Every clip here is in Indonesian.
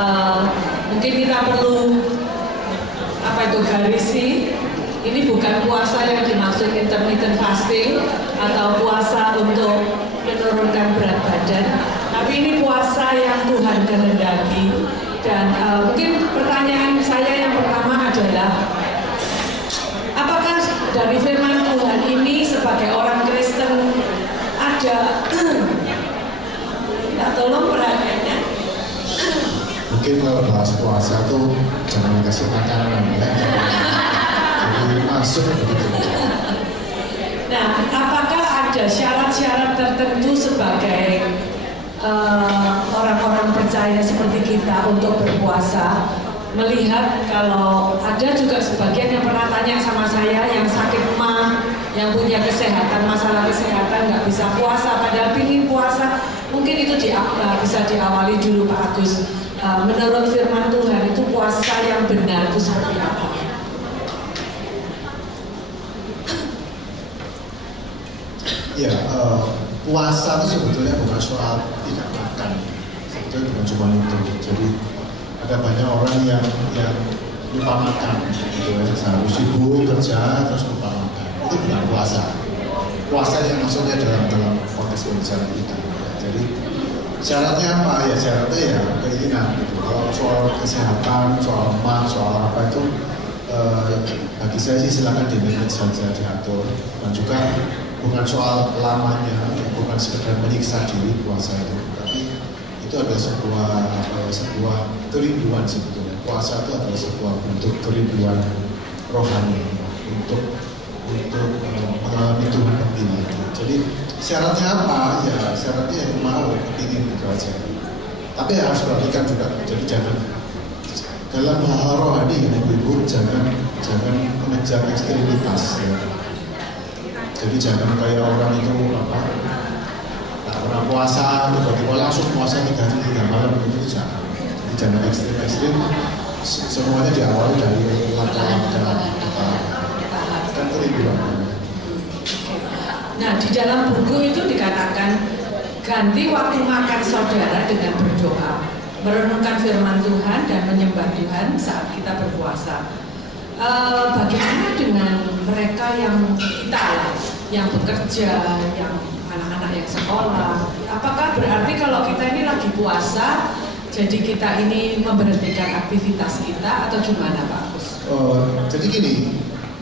uh, mungkin kita perlu garisi. Ini bukan puasa yang dimaksud intermittent fasting atau puasa untuk menurunkan berat badan, tapi ini puasa yang Tuhan kehendaki. Dan mungkin pertanyaan saya yang pertama adalah, apakah dari firman Tuhan ini sebagai orang Kristen ada tolong perhatiannya. Mungkin kalau bahas puasa tuh jangan dikasih makanan ya. Jadi masuk begitu. Nah, apakah ada syarat-syarat tertentu sebagai orang-orang percaya seperti kita untuk berpuasa? Melihat kalau ada juga sebagian yang pernah tanya sama saya yang sakit mah, yang punya kesehatan, masalah kesehatan nggak bisa puasa, padahal pingin puasa. Mungkin itu bisa diawali dulu Pak Agus. Menurut firman Tuhan itu puasa yang benar itu seperti apa? Ya, puasa itu sebetulnya bukan soal tidak makan. Sebetulnya bukan cuma itu. Jadi ada banyak orang yang lupa makan, gitu ya. Harus sibuk kerja terus lupa makan. Itu bukan puasa. Puasa yang maksudnya dalam konteks pembicaraan kita. Jadi syaratnya apa? Ya syaratnya ya keinginan. Gitu. Kalau soal kesehatan, soal emas, soal apa itu, bagi saya sih silakan dimanage saja, diatur. Dan juga bukan soal lamanya, bukan sekedar menyiksa diri puasa itu, tapi itu adalah sebuah kerinduan sebetulnya. Puasa itu adalah sebuah bentuk kerinduan rohani untuk mengalami Tuhan kembali. Jadi syaratnya apa? Ya syaratnya yang mau ingin itu aja. Tapi harus perhatikan juga. Jadi jangan dalam hal rohani ya ibu-ibu jangan mengejar ekstremitas. Ya. Jadi jangan kayak orang itu tak pernah puasa, tiba-tiba langsung puasa 3 hari 3 malam itu jangan. Jadi jangan ekstrim-ekstrim. Semuanya diawali dari langkah-langkah dan kerinduan. Nah, di dalam buku itu dikatakan ganti waktu makan saudara dengan berdoa, merenungkan firman Tuhan dan menyembah Tuhan saat kita berpuasa. Bagaimana dengan mereka yang kita, yang bekerja, yang anak-anak yang sekolah? Apakah berarti kalau kita ini lagi puasa, jadi kita ini memberhentikan aktivitas kita atau gimana Pak Agus? Jadi gini,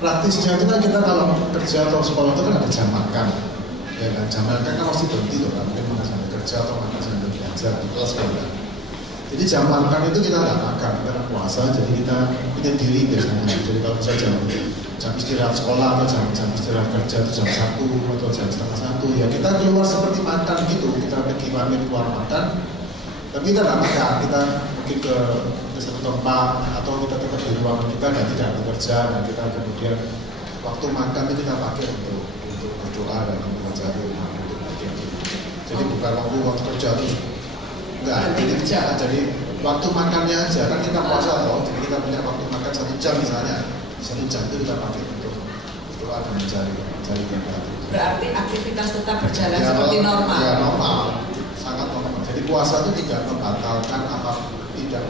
praktisnya itu kan kita kalau kerja atau sekolah itu kan ada jam makan. Ya kan, jam makan kan pasti berhenti loh kan, mungkin makan sambil kerja atau makan sambil belajar di kelas kan. Jadi jam makan itu kita nggak makan, kita puasa, jadi kita menyendiri biasanya. Jadi kalau misalnya jam istirahat sekolah atau jam istirahat kerja itu jam 1 atau jam setengah 1, ya kita keluar seperti makan gitu, kita pergi pamit keluar makan, tapi kita nggak makan, kita mungkin ke satu tempat atau kita tetap di ruangan kita dan tidak bekerja, dan kita kemudian waktu makan itu kita pakai untuk berdoa dan membaca firman. Jadi bukan waktu kerja terus enggak, jadi waktu makannya aja, kan kita puasa loh, jadi kita punya waktu makan 1 jam misalnya, 1 jam itu kita pakai untuk berdoa dan mencari Tuhan. Berarti aktivitas tetap berjalan ya, seperti normal? Ya normal, sangat normal. Jadi puasa itu tidak membatalkan tidak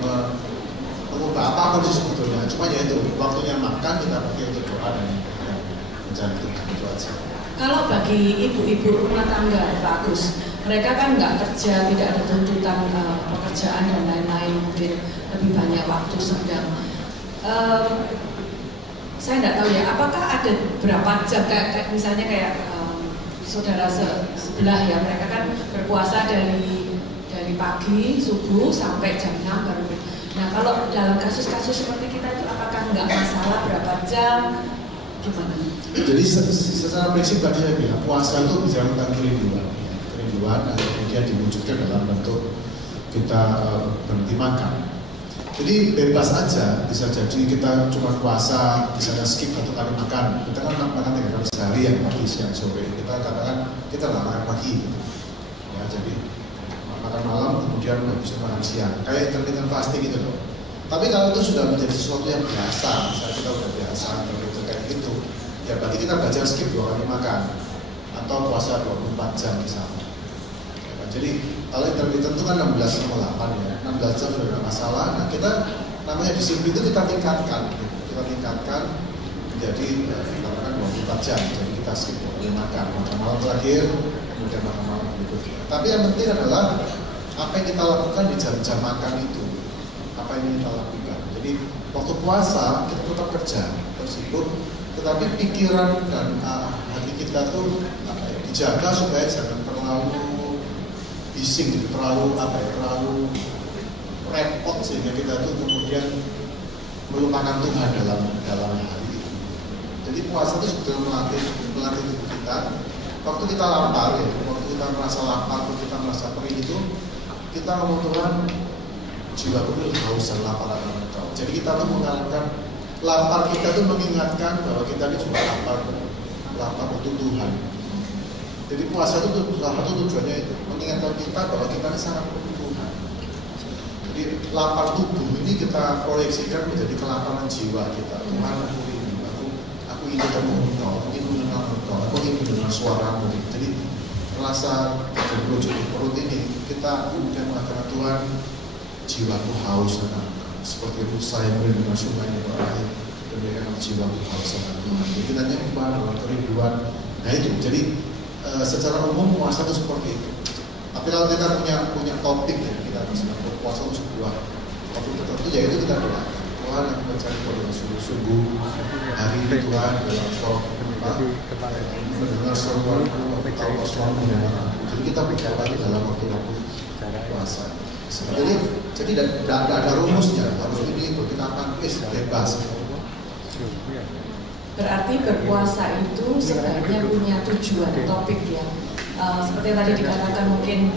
mengubah apapun sebetulnya, cuma ya itu waktunya makan kita pakai untuk doa dan mencari Tuhan, itu aja. Kalau bagi ibu-ibu rumah tangga Pak Agus, mereka kan nggak kerja, tidak ada tuntutan pekerjaan dan lain-lain, mungkin lebih banyak waktu sedang. Saya nggak tahu ya, apakah ada berapa jam kayak misalnya kayak saudara sebelah ya, mereka kan berpuasa dari pagi subuh sampai jam 6 baru. Nah kalau dalam kasus-kasus seperti kita itu apakah nggak masalah berapa jam? Gimana? Jadi secara prinsip tadi saya bilang puasa itu bicara tentang kerinduan dan kemudian diwujudkan dalam bentuk kita berhenti makan. Jadi bebas aja, bisa jadi kita cuma puasa, misalnya skip 1 kali makan. Kita kan makan 3 kali sehari, yang pagi, siang, sore. Kita katakan kita nggak makan pagi, ya jadi makan malam kemudian habis makan siang. Kayak intermittent fasting gitu loh. Tapi kalau itu sudah menjadi sesuatu yang biasa, misalnya kita udah biasa begitu kayak gitu, ya berarti kita belajar skip 2 kali makan atau puasa 24 jam misalnya. Jadi kalau intermittent itu kan 16 sama 8 ya, 16 jam sudah ada masalah. Nah kita namanya disiplin itu kita tingkatkan menjadi katakan 24 jam. Jadi kita skip boleh makan malam terakhir, kemudian makan malam berikutnya. Tapi yang penting adalah apa yang kita lakukan di jam-jam makan itu, apa yang kita lakukan. Jadi waktu puasa kita tetap kerja, tersibuk, tetapi pikiran dan hati kita tuh dijaga supaya jangan terlalu bising, terlalu repot sehingga kita tuh kemudian melupakan Tuhan dalam hari itu. Jadi puasa itu sebetulnya melatih tubuh kita. Waktu kita lapar ya, waktu kita merasa lapar, waktu kita merasa perih itu, kita ngomong Tuhan, jiwaku itu haus dan lapar akan Engkau. Jadi kita tuh mengalami lapar kita tuh mengingatkan bahwa kita ini juga lapar untuk Tuhan. Jadi puasa itu salah satu tujuannya itu mengingatkan kita bahwa kita ini sangat butuh Tuhan. Jadi lapar tubuh ini kita proyeksikan menjadi kelaparan jiwa kita. Tuhan, aku ingin ketemu Engkau, aku ingin mengenal Engkau, aku ingin mendengar suaramu. Jadi rasa tergerucut di perut ini kita kemudian mengatakan Tuhan, jiwaku haus akan Engkau. Seperti Musa yang mendengar sungai yang berakhir dan mereka jiwaku haus akan Tuhan. Jadi kita nyembah dalam kerinduan. Nah itu jadi secara umum puasa itu seperti itu. Tapi kalau kita punya topik ya, kita misalnya puasa itu sebuah topik tertentu, yaitu kita doa Tuhan yang mencari dengan sungguh-sungguh hari ini Tuhan dalam sholat mendengar seruanku, tahu suami dan jadi kita bicara dalam waktu-waktu puasa. Jadi tidak ada rumusnya, harus ini bertindakan bebas. Berarti berpuasa itu sebaiknya punya tujuan, topik ya. Seperti tadi dikatakan mungkin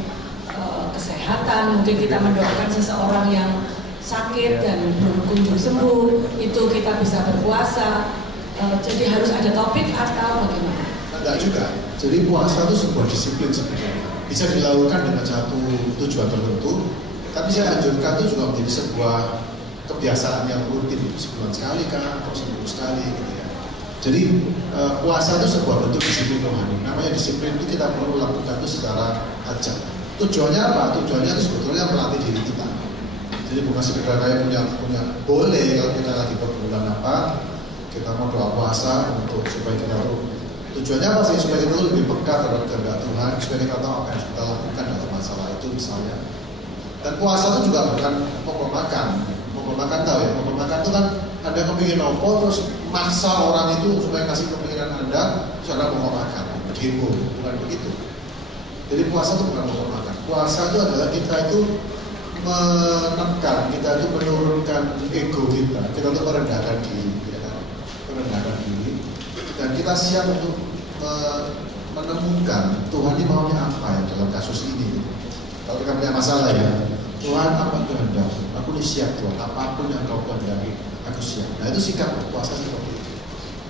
kesehatan, mungkin kita mendoakan seseorang yang sakit dan belum kunjung sembuh, itu kita bisa berpuasa. Jadi harus ada topik atau bagaimana? Enggak juga. Jadi puasa itu sebuah disiplin sebenarnya. Bisa dilakukan dengan satu tujuan tertentu, tapi saya anjurkan itu juga menjadi sebuah kebiasaan yang rutin, sebulan sekali kah, atau seminggu sekali gitu ya. Jadi puasa itu sebuah bentuk disiplin rohani. Namanya disiplin itu kita perlu lakukan itu secara acak. Tujuannya apa? Tujuannya itu sebetulnya melatih diri kita. Jadi bukan sekedar kayak punya boleh kalau kita lagi berbulan apa, kita mau doa puasa untuk supaya kita tahu tujuannya apa sih, supaya kita lebih peka terhadap kehendak Tuhan, supaya kita tahu apa yang kita lakukan dalam masalah itu misalnya. Dan puasa itu juga bukan pokok makan. Pokok makan tahu ya, pokok makan itu kan Anda kepingin apa terus maksa orang itu supaya kasih kepinginan Anda, terus Anda pokok makan, bukan begitu. Jadi puasa itu bukan pokok makan. Puasa itu adalah kita itu menekan, kita itu menurunkan ego kita itu merendahkan diri, ya kan? Merendahkan diri, dan kita siap untuk menemukan Tuhan ini maunya apa ya dalam kasus ini. Kalau kita punya masalah ya, Tuhan apa kehendak? Aku ini siap Tuhan, apapun yang Kau kehendaki, aku siap. Nah itu sikap berpuasa seperti itu.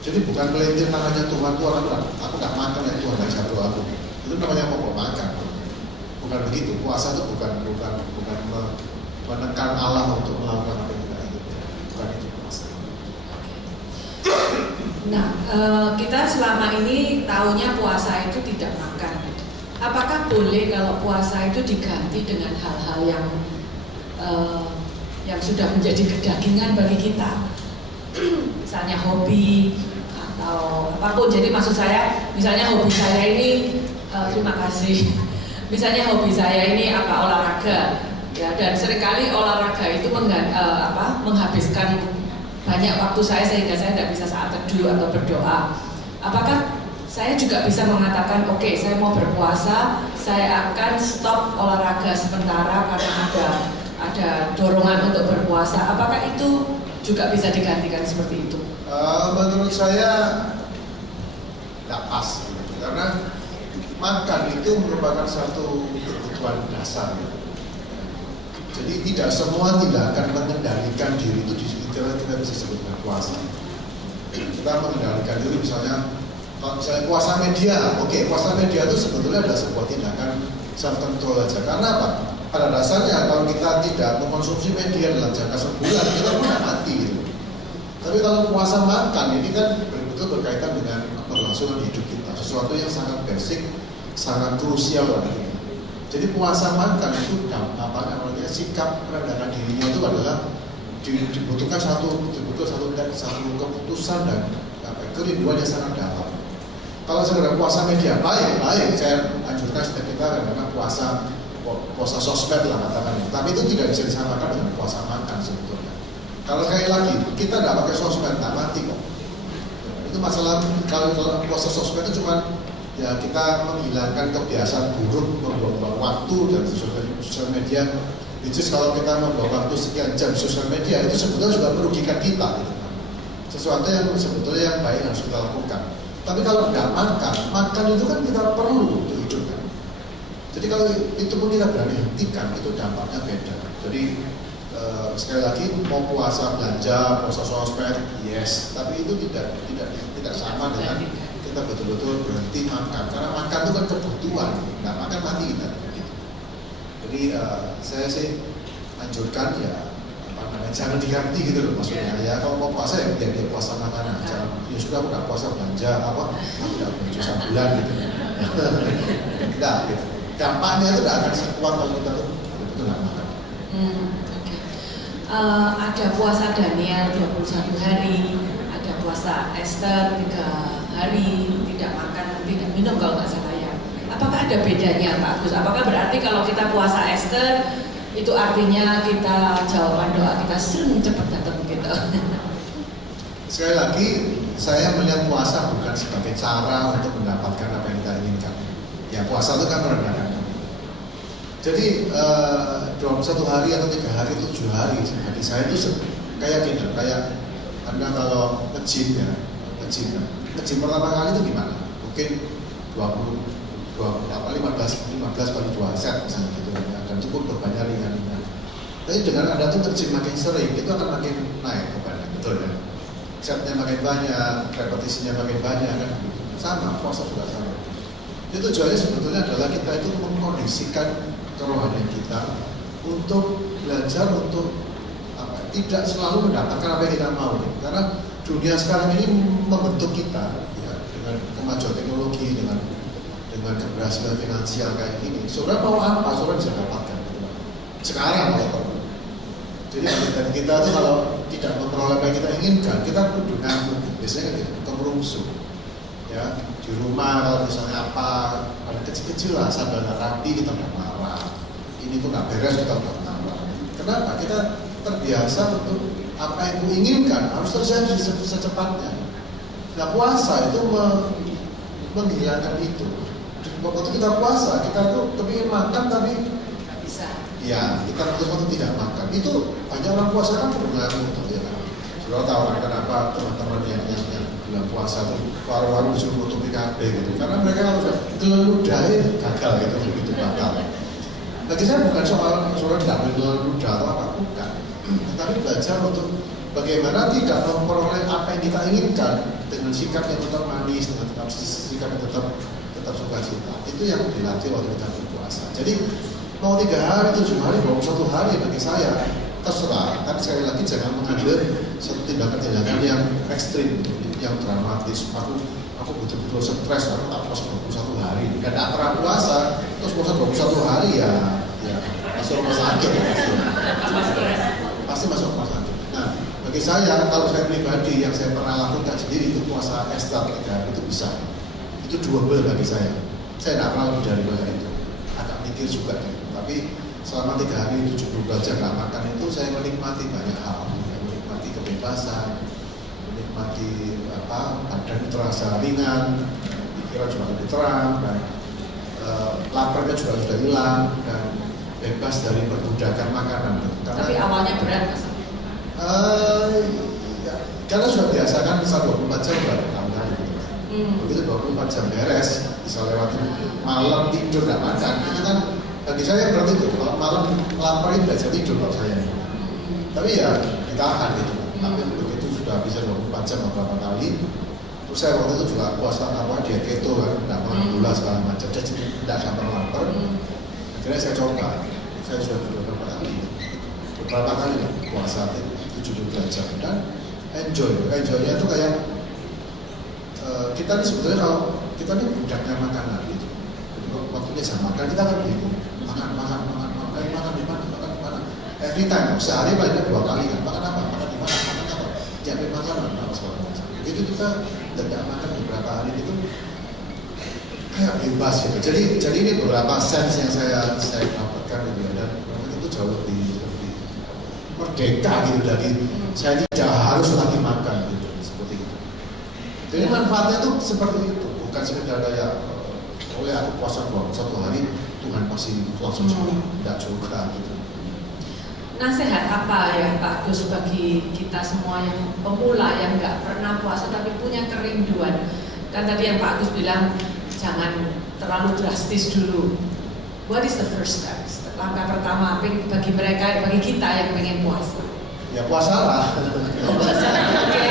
Jadi bukan melentir tangannya Tuhan, Tuhan aku nggak makan ya Tuhan, nggak jatuh aku. Itu namanya pokok makan. Bukan begitu. Puasa itu bukan menekan Allah untuk melakukan apa yang kita inginkan. Bukan itu puasa. Nah, kita selama ini taunya puasa itu tidak makan. Apakah boleh kalau puasa itu diganti dengan hal-hal yang sudah menjadi kedagingan bagi kita? Misalnya hobi atau apapun. Jadi maksud saya, misalnya hobi saya ini terima kasih. Misalnya hobi saya ini olahraga. Ya, dan seringkali olahraga itu menghabiskan banyak waktu saya sehingga saya tidak bisa saat teduh atau berdoa. Apakah saya juga bisa mengatakan, oke, saya mau berpuasa, saya akan stop olahraga sementara karena ada dorongan untuk berpuasa. Apakah itu juga bisa digantikan seperti itu? Menurut saya tidak pas, gitu. Karena makan itu merupakan satu kebutuhan dasar. Gitu. Jadi tidak semua tindakan mengendalikan diri itu kita bisa sebut dengan puasa. Kita mengendalikan diri misalnya, kalau misalnya puasa media, puasa media itu sebetulnya adalah sebuah tindakan self control aja. Karena apa? Pada dasarnya kalau kita tidak mengkonsumsi media dalam jangka sebulan, kita pun tidak mati gitu. Tapi kalau puasa makan ini kan betul berkaitan dengan keberlangsungan hidup kita, sesuatu yang sangat basic, sangat krusial bagi kita. Jadi puasa makan itu apa namanya sikap merendahkan dirinya itu adalah dibutuhkan satu keputusan dan kerinduan yang sangat dalam. Kalau sekedar puasa media baik, saya anjurkan setiap kita karena puasa sosmed lah katakan. Tapi itu tidak bisa disamakan dengan puasa makan sebetulnya. Kalau sekali lagi kita tidak pakai sosmed, tak mati kok. Itu masalah kalau puasa sosmed itu cuma ya kita menghilangkan kebiasaan buruk membuang waktu dan sosial media. Itu kalau kita membuang waktu sekian jam sosial media itu sebetulnya juga merugikan kita. Gitu. Sesuatu yang sebetulnya yang baik harus kita lakukan. Tapi kalau nggak makan itu kan kita perlu untuk hidup kan. Jadi kalau itu pun kita berani hentikan, itu dampaknya beda. Jadi sekali lagi mau puasa belanja, puasa sosmed, yes, tapi itu tidak sama dengan kita betul-betul berhenti makan. Karena makan itu kan kebutuhan, nggak makan mati kita. Jadi saya sih anjurkan ya jangan diganti gitu loh maksudnya. Ya kalau mau puasa ya dia puasa makanan. Jangan ya sudah aku nggak puasa belanja aku nggak belanja sebulan gitu. Enggak gitu. Dampaknya itu tidak akan sekuat kalau kita tuh betul nggak makan. Ada puasa Daniel 21 hari, ada puasa Esther 3 hari, tidak makan, tidak minum kalau nggak salah ya. Apakah ada bedanya Pak Agus? Apakah berarti kalau kita puasa Esther itu artinya kita jawaban doa kita sering cepat datang gitu? Sekali lagi saya melihat puasa bukan sebagai cara untuk mendapatkan apa yang kita inginkan. Ya puasa itu kan merendahkan. Jadi 21 hari atau 3 hari atau 7 hari bagi saya itu kayak gini, kayak Anda kalau nge-gym pertama kali itu gimana? Mungkin 15 kali 2 set misalnya gitu dan cukup bebannya ringan. Tapi dengan Anda tuh nge-gym makin sering itu akan makin naik bebannya, betul ya? Setnya makin banyak, repetisinya makin banyak kan? Sama, puasa juga sama. Itu tujuannya sebetulnya adalah kita itu mengkondisikan kerohanian kita untuk belajar untuk tidak selalu mendapatkan apa yang kita mau. Karena dunia sekarang ini membentuk kita ya, dengan kemajuan teknologi, dengan keberhasilan finansial kayak gini. Saudara mau apa? Saudara bisa dapatkan. Sekarang kalau jadi dari kita tuh kalau tidak memperoleh apa yang kita inginkan, kita kudu ngamuk. Biasanya kan gitu, kemerungsuk. Ya, di rumah kalau misalnya apa ada kecil-kecil lah sambil nggak rapi kita udah marah. Ini tuh nggak beres kita udah marah. Kenapa? Kita terbiasa untuk apa yang kuinginkan harus terjadi secepatnya. Nah puasa itu menghilangkan itu. Waktu kita puasa kita tuh kepingin makan tapi nggak bisa. Ya kita waktu tidak makan. Itu banyak orang puasa kan berpengaruh untuk ya kan. Sudah tahu kan kenapa teman-teman yang bulan puasa tuh waru-waru disuruh tutup PKB gitu. Karena mereka udah ludah gagal gitu begitu batal. Bagi saya bukan soal tidak ludah atau apa bukan. Tetapi belajar untuk bagaimana tidak memperoleh apa yang kita inginkan dengan sikap yang tetap manis, dengan sikap yang tetap sukacita. Itu yang dilatih waktu kita berpuasa. Jadi mau 3 hari, 7 hari, 21 hari bagi saya terserah. Tapi sekali lagi jangan mengambil satu tindakan-tindakan yang ekstrim, yang dramatis. Aku betul-betul stres, aku tak puasa 21 hari. Dan tak pernah puasa, terus puasa 21 hari ya masuk rumah sakit. Pasti masuk rumah sakit. Nah, bagi saya, kalau saya pribadi yang saya pernah lakukan sendiri itu puasa Esther 3 hari itu bisa. Itu doable bagi saya. Saya tidak pernah lebih dari itu. Agak mikir juga gitu. Tapi selama 3 hari 70 jam nggak makan itu saya menikmati banyak hal. Menikmati kebebasan, menikmati badan terasa ringan, pikiran juga lebih terang, dan laparnya juga sudah hilang dan bebas dari perbudakan makanan. Tapi awalnya berat Mas? Ya, karena sudah biasa kan misal 24 jam baru tahunan gitu. Begitu 24 jam beres, bisa lewati malam tidur nggak makan. Itu kan bagi saya berarti itu kalau malam lapar itu bisa tidur kalau saya. Tapi ya ditahan gitu. Tapi begitu sudah bisa 24 jam beberapa kali. Terus saya waktu itu juga puasa diet keto kan, nggak makan gula segala macam. Jadi tidak gampang lapar. Akhirnya saya coba. Saya sudah beberapa kali puasa 70 jam dan enjoynya itu kayak kita ini sebetulnya kalau kita ini budaknya makanan gitu. Waktunya jam makan kita kan bingung. makan. Every time, sehari paling nggak 2 kali kan, makan apa, makan apa, jangan makanan, apa segala macam. Itu kita tidak makan beberapa hari itu kayak bebas gitu. Jadi ini beberapa sense yang saya dapatkan gitu ya, dan itu jauh lebih merdeka gitu dari saya tidak harus lagi makan gitu seperti itu. Jadi manfaatnya tuh seperti itu, bukan sekedar kayak oleh aku puasa 1 hari Tuhan pasti langsung tidak juga gitu. Nasihat apa ya Pak Gus bagi kita semua yang pemula yang nggak pernah puasa tapi punya kerinduan? Kan tadi yang Pak Gus bilang jangan terlalu drastis dulu. What is the first step? Langkah pertama bagi mereka, bagi kita yang pengen puasa? Ya puasa lah. Oke.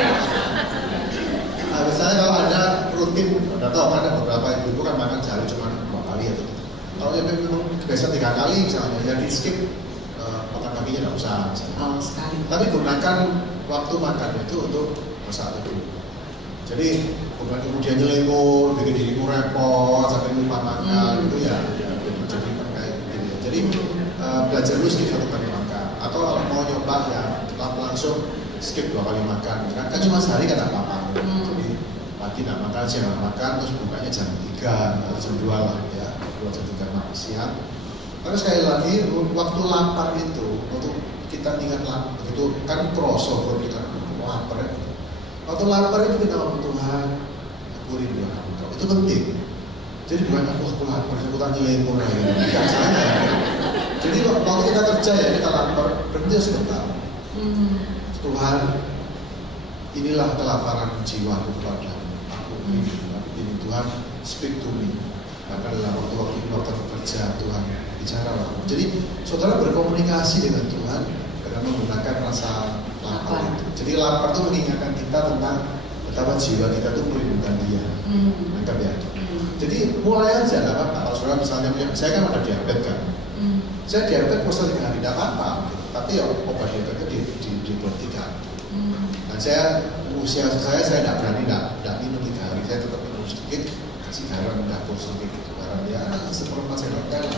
Nah, misalnya kalau Anda rutin, Anda tahu ada beberapa ibu kan makan sehari cuma 2 kali atau gitu. Kalau yang memang biasa 3 kali misalnya, ya di skip makan paginya nggak usah. Oh, sekali. Tapi gunakan waktu makan itu untuk masak itu. Jadi bukan kemudian nyelimur, bikin dirimu repot, sampai lupa makan, itu ya jadi kayak gitu. Jadi belajar dulu skip 1 kali makan. Atau kalau mau nyoba ya langsung skip 2 kali makan. Kan cuma sehari kan apa-apa. Jadi pagi nggak makan, siang nggak makan, terus bukanya jam 3 atau jam 2 lah ya, 2 jam 3 makan siang. Tapi sekali lagi waktu lapar itu, untuk kita ingat lapar itu kan kroso kalau kita lapar ya. Waktu lapar itu kita ngomong Tuhan, aku rindu Engkau. Itu penting. Jadi bukan aku lapar, aku tak nyelimur lagi. Tidak salah. Jadi waktu kita kerja ya kita lapar, berhenti sebentar. Tuhan, inilah kelaparan jiwaku kepadamu. Aku ini Tuhan, speak to me. Bahkan dalam waktu bekerja Tuhan bicaralah. Jadi saudara berkomunikasi dengan Tuhan dengan menggunakan rasa lapar itu. Jadi lapar itu mengingatkan kita tentang betapa jiwa kita itu merindukan Dia. Anggap ya. Jadi mulai aja nggak apa-apa. Kalau saudara misalnya saya kan ada diabetes kan. Saya diabetes puasa 3 hari tidak apa-apa. Tapi ya obat diabetesnya diberhentikan. Nah usia saya tidak berani tidak minum 3 hari. Saya tetap minum sedikit, kasih garam dapur sedikit gitu. Garam ya seperempat sendok teh lah.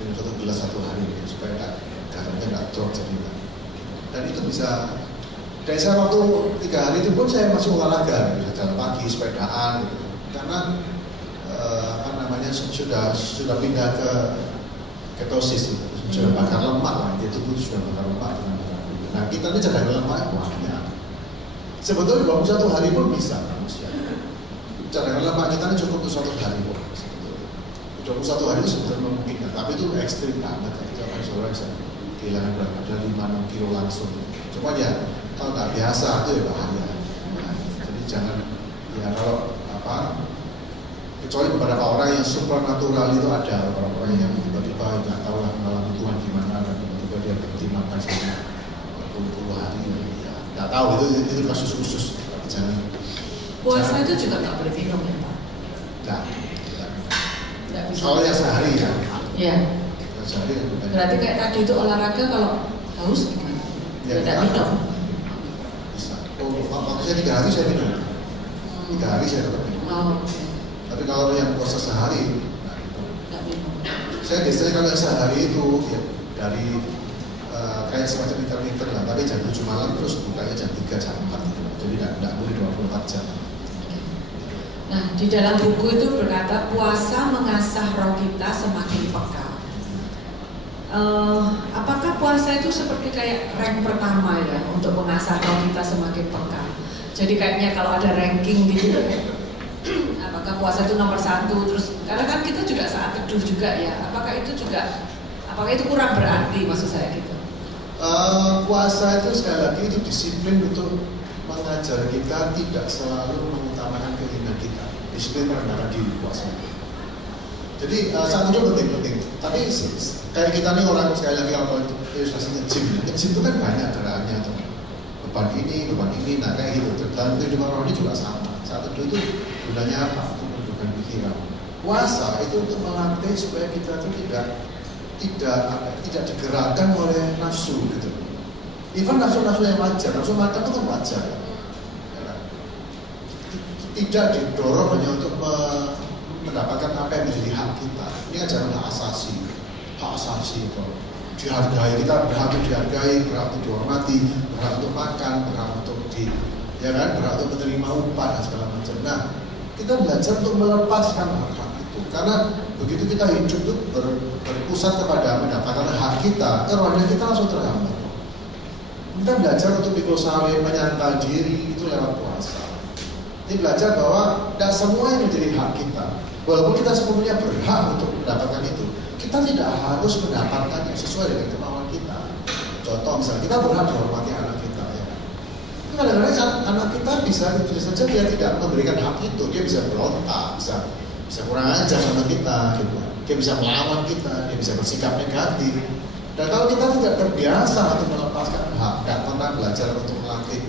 Minum 1 gelas 1 hari gitu, supaya garamnya tidak drop jadi. Dan itu bisa. Dan saya waktu 3 hari itu pun saya masih olahraga, bisa jalan pagi, sepedaan gitu. Karena apa namanya sudah pindah ke ketosis gitu. Sudah bakar lemak lah, itu tubuh sudah bakar lemak dengan bakar. Nah kita ini cadangan lemak banyak. Sebetulnya 21 hari pun bisa manusia. Cadangan lemak kita ini cukup untuk 1 hari pun. 21 hari itu sebetulnya memungkinkan, tapi itu ekstrim banget. Itu akan saudara bisa kehilangan berapa? Ada 5-6 kilo langsung. Cuma ya kalau nggak biasa itu ya bahaya. Nah, jadi jangan ya kalau apa, kecuali beberapa orang yang supernatural itu ada orang-orang yang tiba-tiba nggak tahu lah mengalami Tuhan gimana dan tiba-tiba dia berhenti makan selama berpuluh-puluh hari ya nggak tahu itu kasus khusus. Jangan puasa itu juga nggak boleh minum ya Pak? Nggak bisa. Kalau yang sehari ya. Iya. Sehari ya. Berarti kayak tadi itu olahraga kalau haus gimana? Ya, tidak minum. Bisa. Waktu saya 3 hari saya minum. 3 hari saya tetap minum. Oh. Tapi kalau yang puasa sehari, Nggak minum. saya biasanya kalau sehari itu ya, dari kayak semacam intermittent lah, tapi jam 7 malam terus bukanya jam 3 jam 4 gitu. Jadi tidak boleh 24 jam. Nah, di dalam buku itu berkata puasa mengasah roh kita semakin peka. Apakah puasa itu seperti kayak rank pertama ya untuk mengasah roh kita semakin peka? Jadi kayaknya kalau ada ranking gitu ya. Apakah puasa itu nomor 1 terus? Karena kan kita juga saat teduh juga ya. Apakah itu kurang berarti maksud saya gitu? Puasa itu sekali lagi itu disiplin untuk mengajar kita tidak selalu mengutamakan keinginan kita. Disiplin merendahkan diri puasa. Jadi saat itu penting. Tapi kayak kita nih orang sekali lagi kalau ilustrasinya gym itu kan banyak gerakannya tuh. Beban ini, nah kayak gitu. Dan kehidupan rohani juga sama. Saat itu gunanya apa? Untuk menundukkan pikiran. Puasa itu untuk melatih supaya kita itu tidak digerakkan oleh nafsu gitu. Even nafsu-nafsu yang wajar, nafsu makan itu kan wajar. Tidak didorong hanya untuk mendapatkan apa yang menjadi hak kita. Ini ajaran hak asasi. hak asasi itu. Dihargai, kita berhak untuk dihargai, berhak untuk dihormati, berhak untuk makan, berhak untuk berhak untuk menerima upah dan segala macam. Nah, kita belajar untuk melepaskan hak-hak itu, karena begitu kita hidup itu berpusat kepada mendapatkan hak kita, kerohanian kita langsung terhambat. Kita belajar untuk pikul sawit, menyangkal diri itu lewat puasa. Ini belajar bahwa tidak semua yang menjadi hak kita, walaupun kita sepenuhnya berhak untuk mendapatkan itu, kita tidak harus mendapatkan yang sesuai dengan kemauan kita. Contoh misalnya kita berhak dihormati anak kita, ya. Kadang-kadang anak kita bisa saja dia tidak memberikan hak itu, dia bisa berontak, bisa kurang ajar sama kita, gitu. Dia bisa melawan kita, dia bisa bersikap negatif. Dan kalau kita tidak terbiasa untuk melepaskan hak, tidak pernah belajar untuk melatih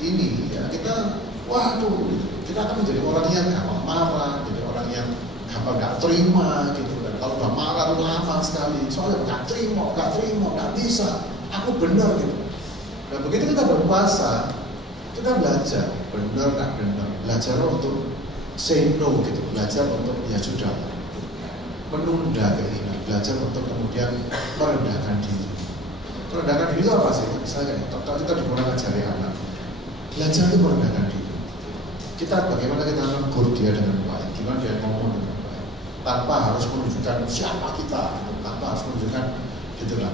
ini, ya kita, waduh, kita akan menjadi orang yang gampang marah, jadi orang yang gampang nggak terima, gitu. Dan kalau udah marah itu lama sekali, soalnya nggak terima, nggak bisa, aku benar, gitu. Dan begitu kita berpuasa, kita belajar benar nggak benar, belajar untuk say no, gitu, belajar untuk ya sudah, menunda keinginan, belajar untuk kemudian merendahkan diri. Merendahkan diri itu apa sih? Misalnya, kalau kita digunakan jari anak, belajar itu merendahkan diri. Kita bagaimana kita menegur dia dengan baik, gimana dia ngomong dengan baik, tanpa harus menunjukkan siapa kita, gitu. Tanpa harus menunjukkan gitu lah.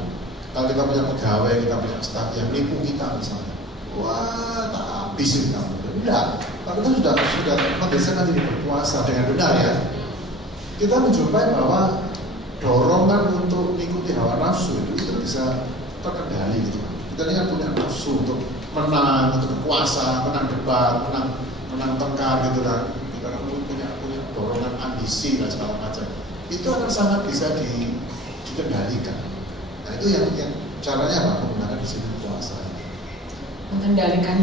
Kalau kita punya pegawai, kita punya staf yang nipu kita misalnya, wah tak habisin kamu. Enggak, tapi kita sudah membiasakan diri berpuasa dengan benar ya. Kita menjumpai bahwa dorongan untuk mengikuti hawa nafsu itu bisa terkendali gitu. Kita ini kan punya nafsu untuk menang, untuk berkuasa, menang debat, menang tengkar gitu kan. Kita kan punya dorongan ambisi dan segala macam. Itu akan sangat bisa dikendalikan. Nah itu yang caranya apa? Menggunakan disiplin puasa. Mengendalikan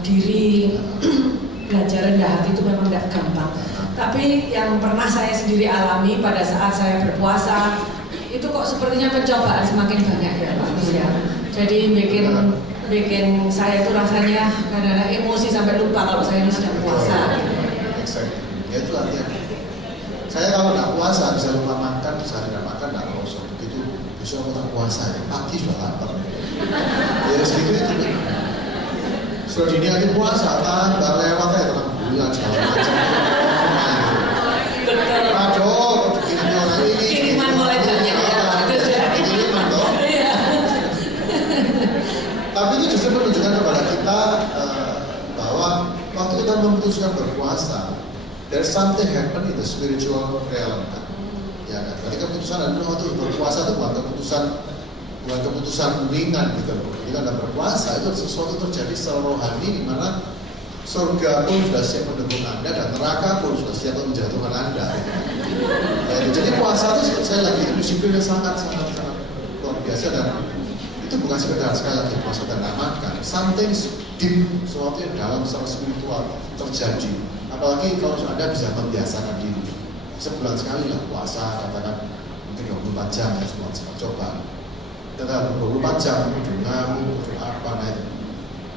diri, belajar rendah hati itu memang tidak gampang. Tapi yang pernah saya sendiri alami pada saat saya berpuasa, itu kok sepertinya pencobaan semakin banyak ya Pak Gus ya. Jadi bikin saya itu rasanya kadang-kadang emosi sampai lupa kalau saya ini sedang puasa. Exactly. Ya itu artinya. Saya kalau nggak puasa bisa lupa makan, bisa tidak makan nggak usah. Begitu besok aku tak puasa ya, pagi sudah lapar. Ya segitu itu. Sudah dini hari puasa, nggak lewat ya dalam bulan segala macam. Aduh, begini orang ini. Kiriman mulai banyak ya. Kiriman toh. Tapi itu justru menunjukkan kepada kita bahwa waktu kita memutuskan berpuasa, there's something happen in the spiritual realm. Ya kan? Jadi keputusan adalah waktu berpuasa itu bukan keputusan ringan gitu loh. Ketika Anda berpuasa itu sesuatu terjadi secara rohani di mana surga pun sudah siap mendukung Anda dan neraka pun sudah siap menjatuhkan Anda. Ya, jadi puasa itu saya lagi disiplinnya sangat luar biasa dan itu bukan sekedar sekali lagi puasa dan makan. Something deep, sesuatu yang dalam secara spiritual terjadi. Apalagi kalau Anda bisa membiasakan diri. Sebulan sekali lah puasa, katakan mungkin 24 jam ya sebulan sekali coba. Kita 24 jam ujung apa nah itu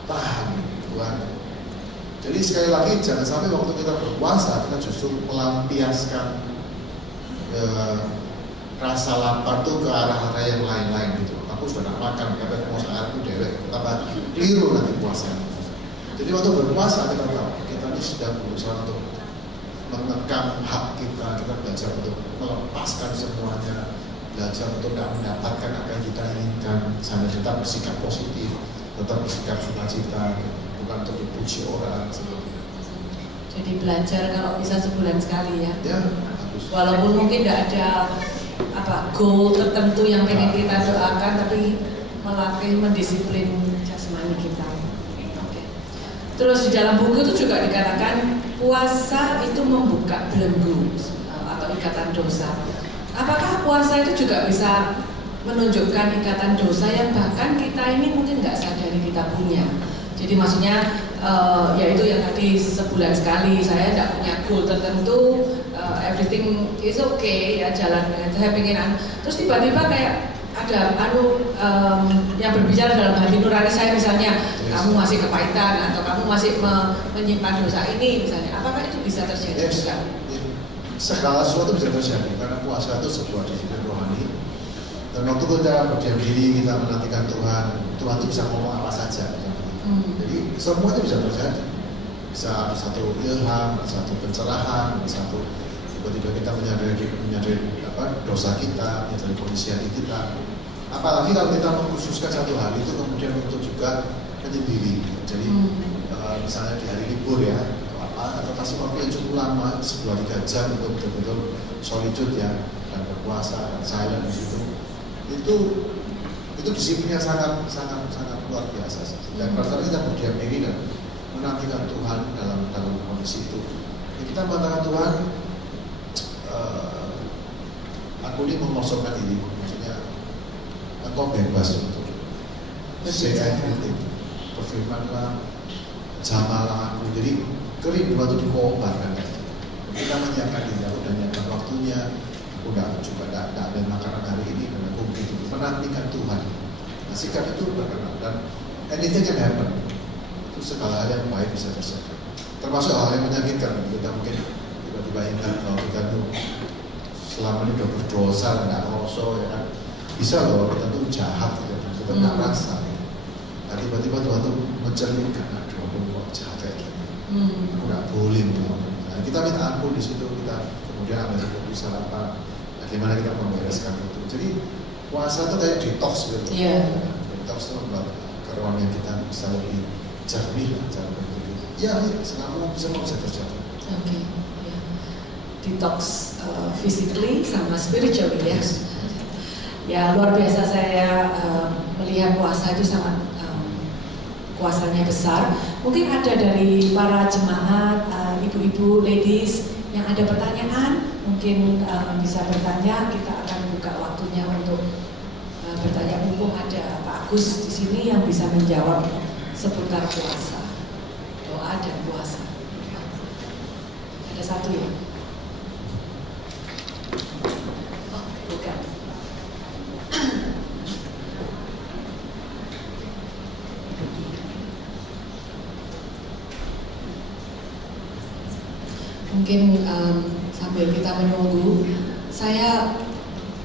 tahan Tuhan. Jadi sekali lagi jangan sampai waktu kita berpuasa kita justru melampiaskan rasa lapar tuh ke arah-arah yang lain-lain gitu. Aku sudah nak makan, kata mau aku dewek, tambah keliru nanti puasa. Jadi waktu berpuasa kita tahu kita ini sedang berusaha untuk mengekang hak kita belajar untuk melepaskan semuanya, belajar untuk tidak mendapatkan apa yang kita inginkan, sambil tetap bersikap positif, tetap bersikap sukacita, bukan untuk dipuji orang seperti itu. Jadi belajar kalau bisa sebulan sekali ya. Ya, bagus. Walaupun mungkin tidak ada goal tertentu yang pengen kita doakan, tapi melatih mendisiplin jasmani kita. Oke. Terus di dalam buku itu juga dikatakan puasa itu membuka belenggu atau ikatan dosa. Apakah puasa itu juga bisa menunjukkan ikatan dosa yang bahkan kita ini mungkin nggak sadari kita punya? Jadi maksudnya ya itu yang tadi sebulan sekali saya tidak punya goal tertentu, everything is okay ya jalan saya pengen terus tiba-tiba kayak ada yang berbicara dalam hati nurani saya misalnya kamu masih kepahitan atau kamu masih menyimpan dosa ini misalnya, apakah itu bisa terjadi juga? Segala sesuatu bisa terjadi karena puasa itu sebuah disiplin rohani Dan waktu kita berdiam diri, kita menantikan Tuhan, Tuhan itu bisa ngomong apa saja. Jadi semuanya bisa terjadi. Bisa satu ilham, satu pencerahan, satu tiba-tiba kita menyadari dosa kita, menyadari kondisi hati kita. Apalagi kalau kita mengkhususkan satu hal itu kemudian untuk juga menyendiri. Jadi misalnya di hari libur ya, atau kasih waktu yang cukup lama, 2-3 jam untuk betul-betul solitude ya, dan berpuasa dan silent di situ. Itu disiplinnya sangat luar biasa. Dan pada saat kita berdiam diri dan menantikan Tuhan dalam kondisi itu, ya kita mengatakan Tuhan, aku ini memosokkan diri, maksudnya engkau bebas untuk say everything, berfirmanlah, jamalah aku. Jadi kerinduan itu dikobarkan. Kita menyiapkan diri, aku dan menyiapkan waktunya, aku tidak ada makanan hari ini, dan aku begitu menantikan Tuhan. Nah, sikap itu berkenan dan anything can happen. Itu segala hal yang baik bisa terjadi. Termasuk hal yang menyakitkan. Kita mungkin tiba-tiba ingat kalau kita tuh selama ini udah berdosa, nggak ngoso, ya kan? Bisa loh kita tuh jahat, ya, dan kita nggak rasa. Nah, tiba-tiba Tuhan tuh mencerminkan, aduh aku kok jahat kayak gini. Aku nggak boleh. Nah, kita minta ampun di situ, kita kemudian ambil keputusan apa, bagaimana kita membereskan itu. Jadi puasa itu kayak detox gitu. Detox itu membuat kerohanian kita bisa lebih jernih, cara berpikir. Ya, semua bisa terjadi. Oke. Detox physically sama spiritually ya. Yes. Ya luar biasa saya melihat puasa itu sangat kuasanya besar. Mungkin ada dari para jemaat, ibu-ibu, ladies yang ada pertanyaan, mungkin bisa bertanya. Kita akan buka waktunya untuk bertanya. Mumpung ada Pak Agus di sini yang bisa menjawab seputar puasa, doa dan puasa. Ada satu ya? Oh, bukan. Mungkin sambil kita menunggu, saya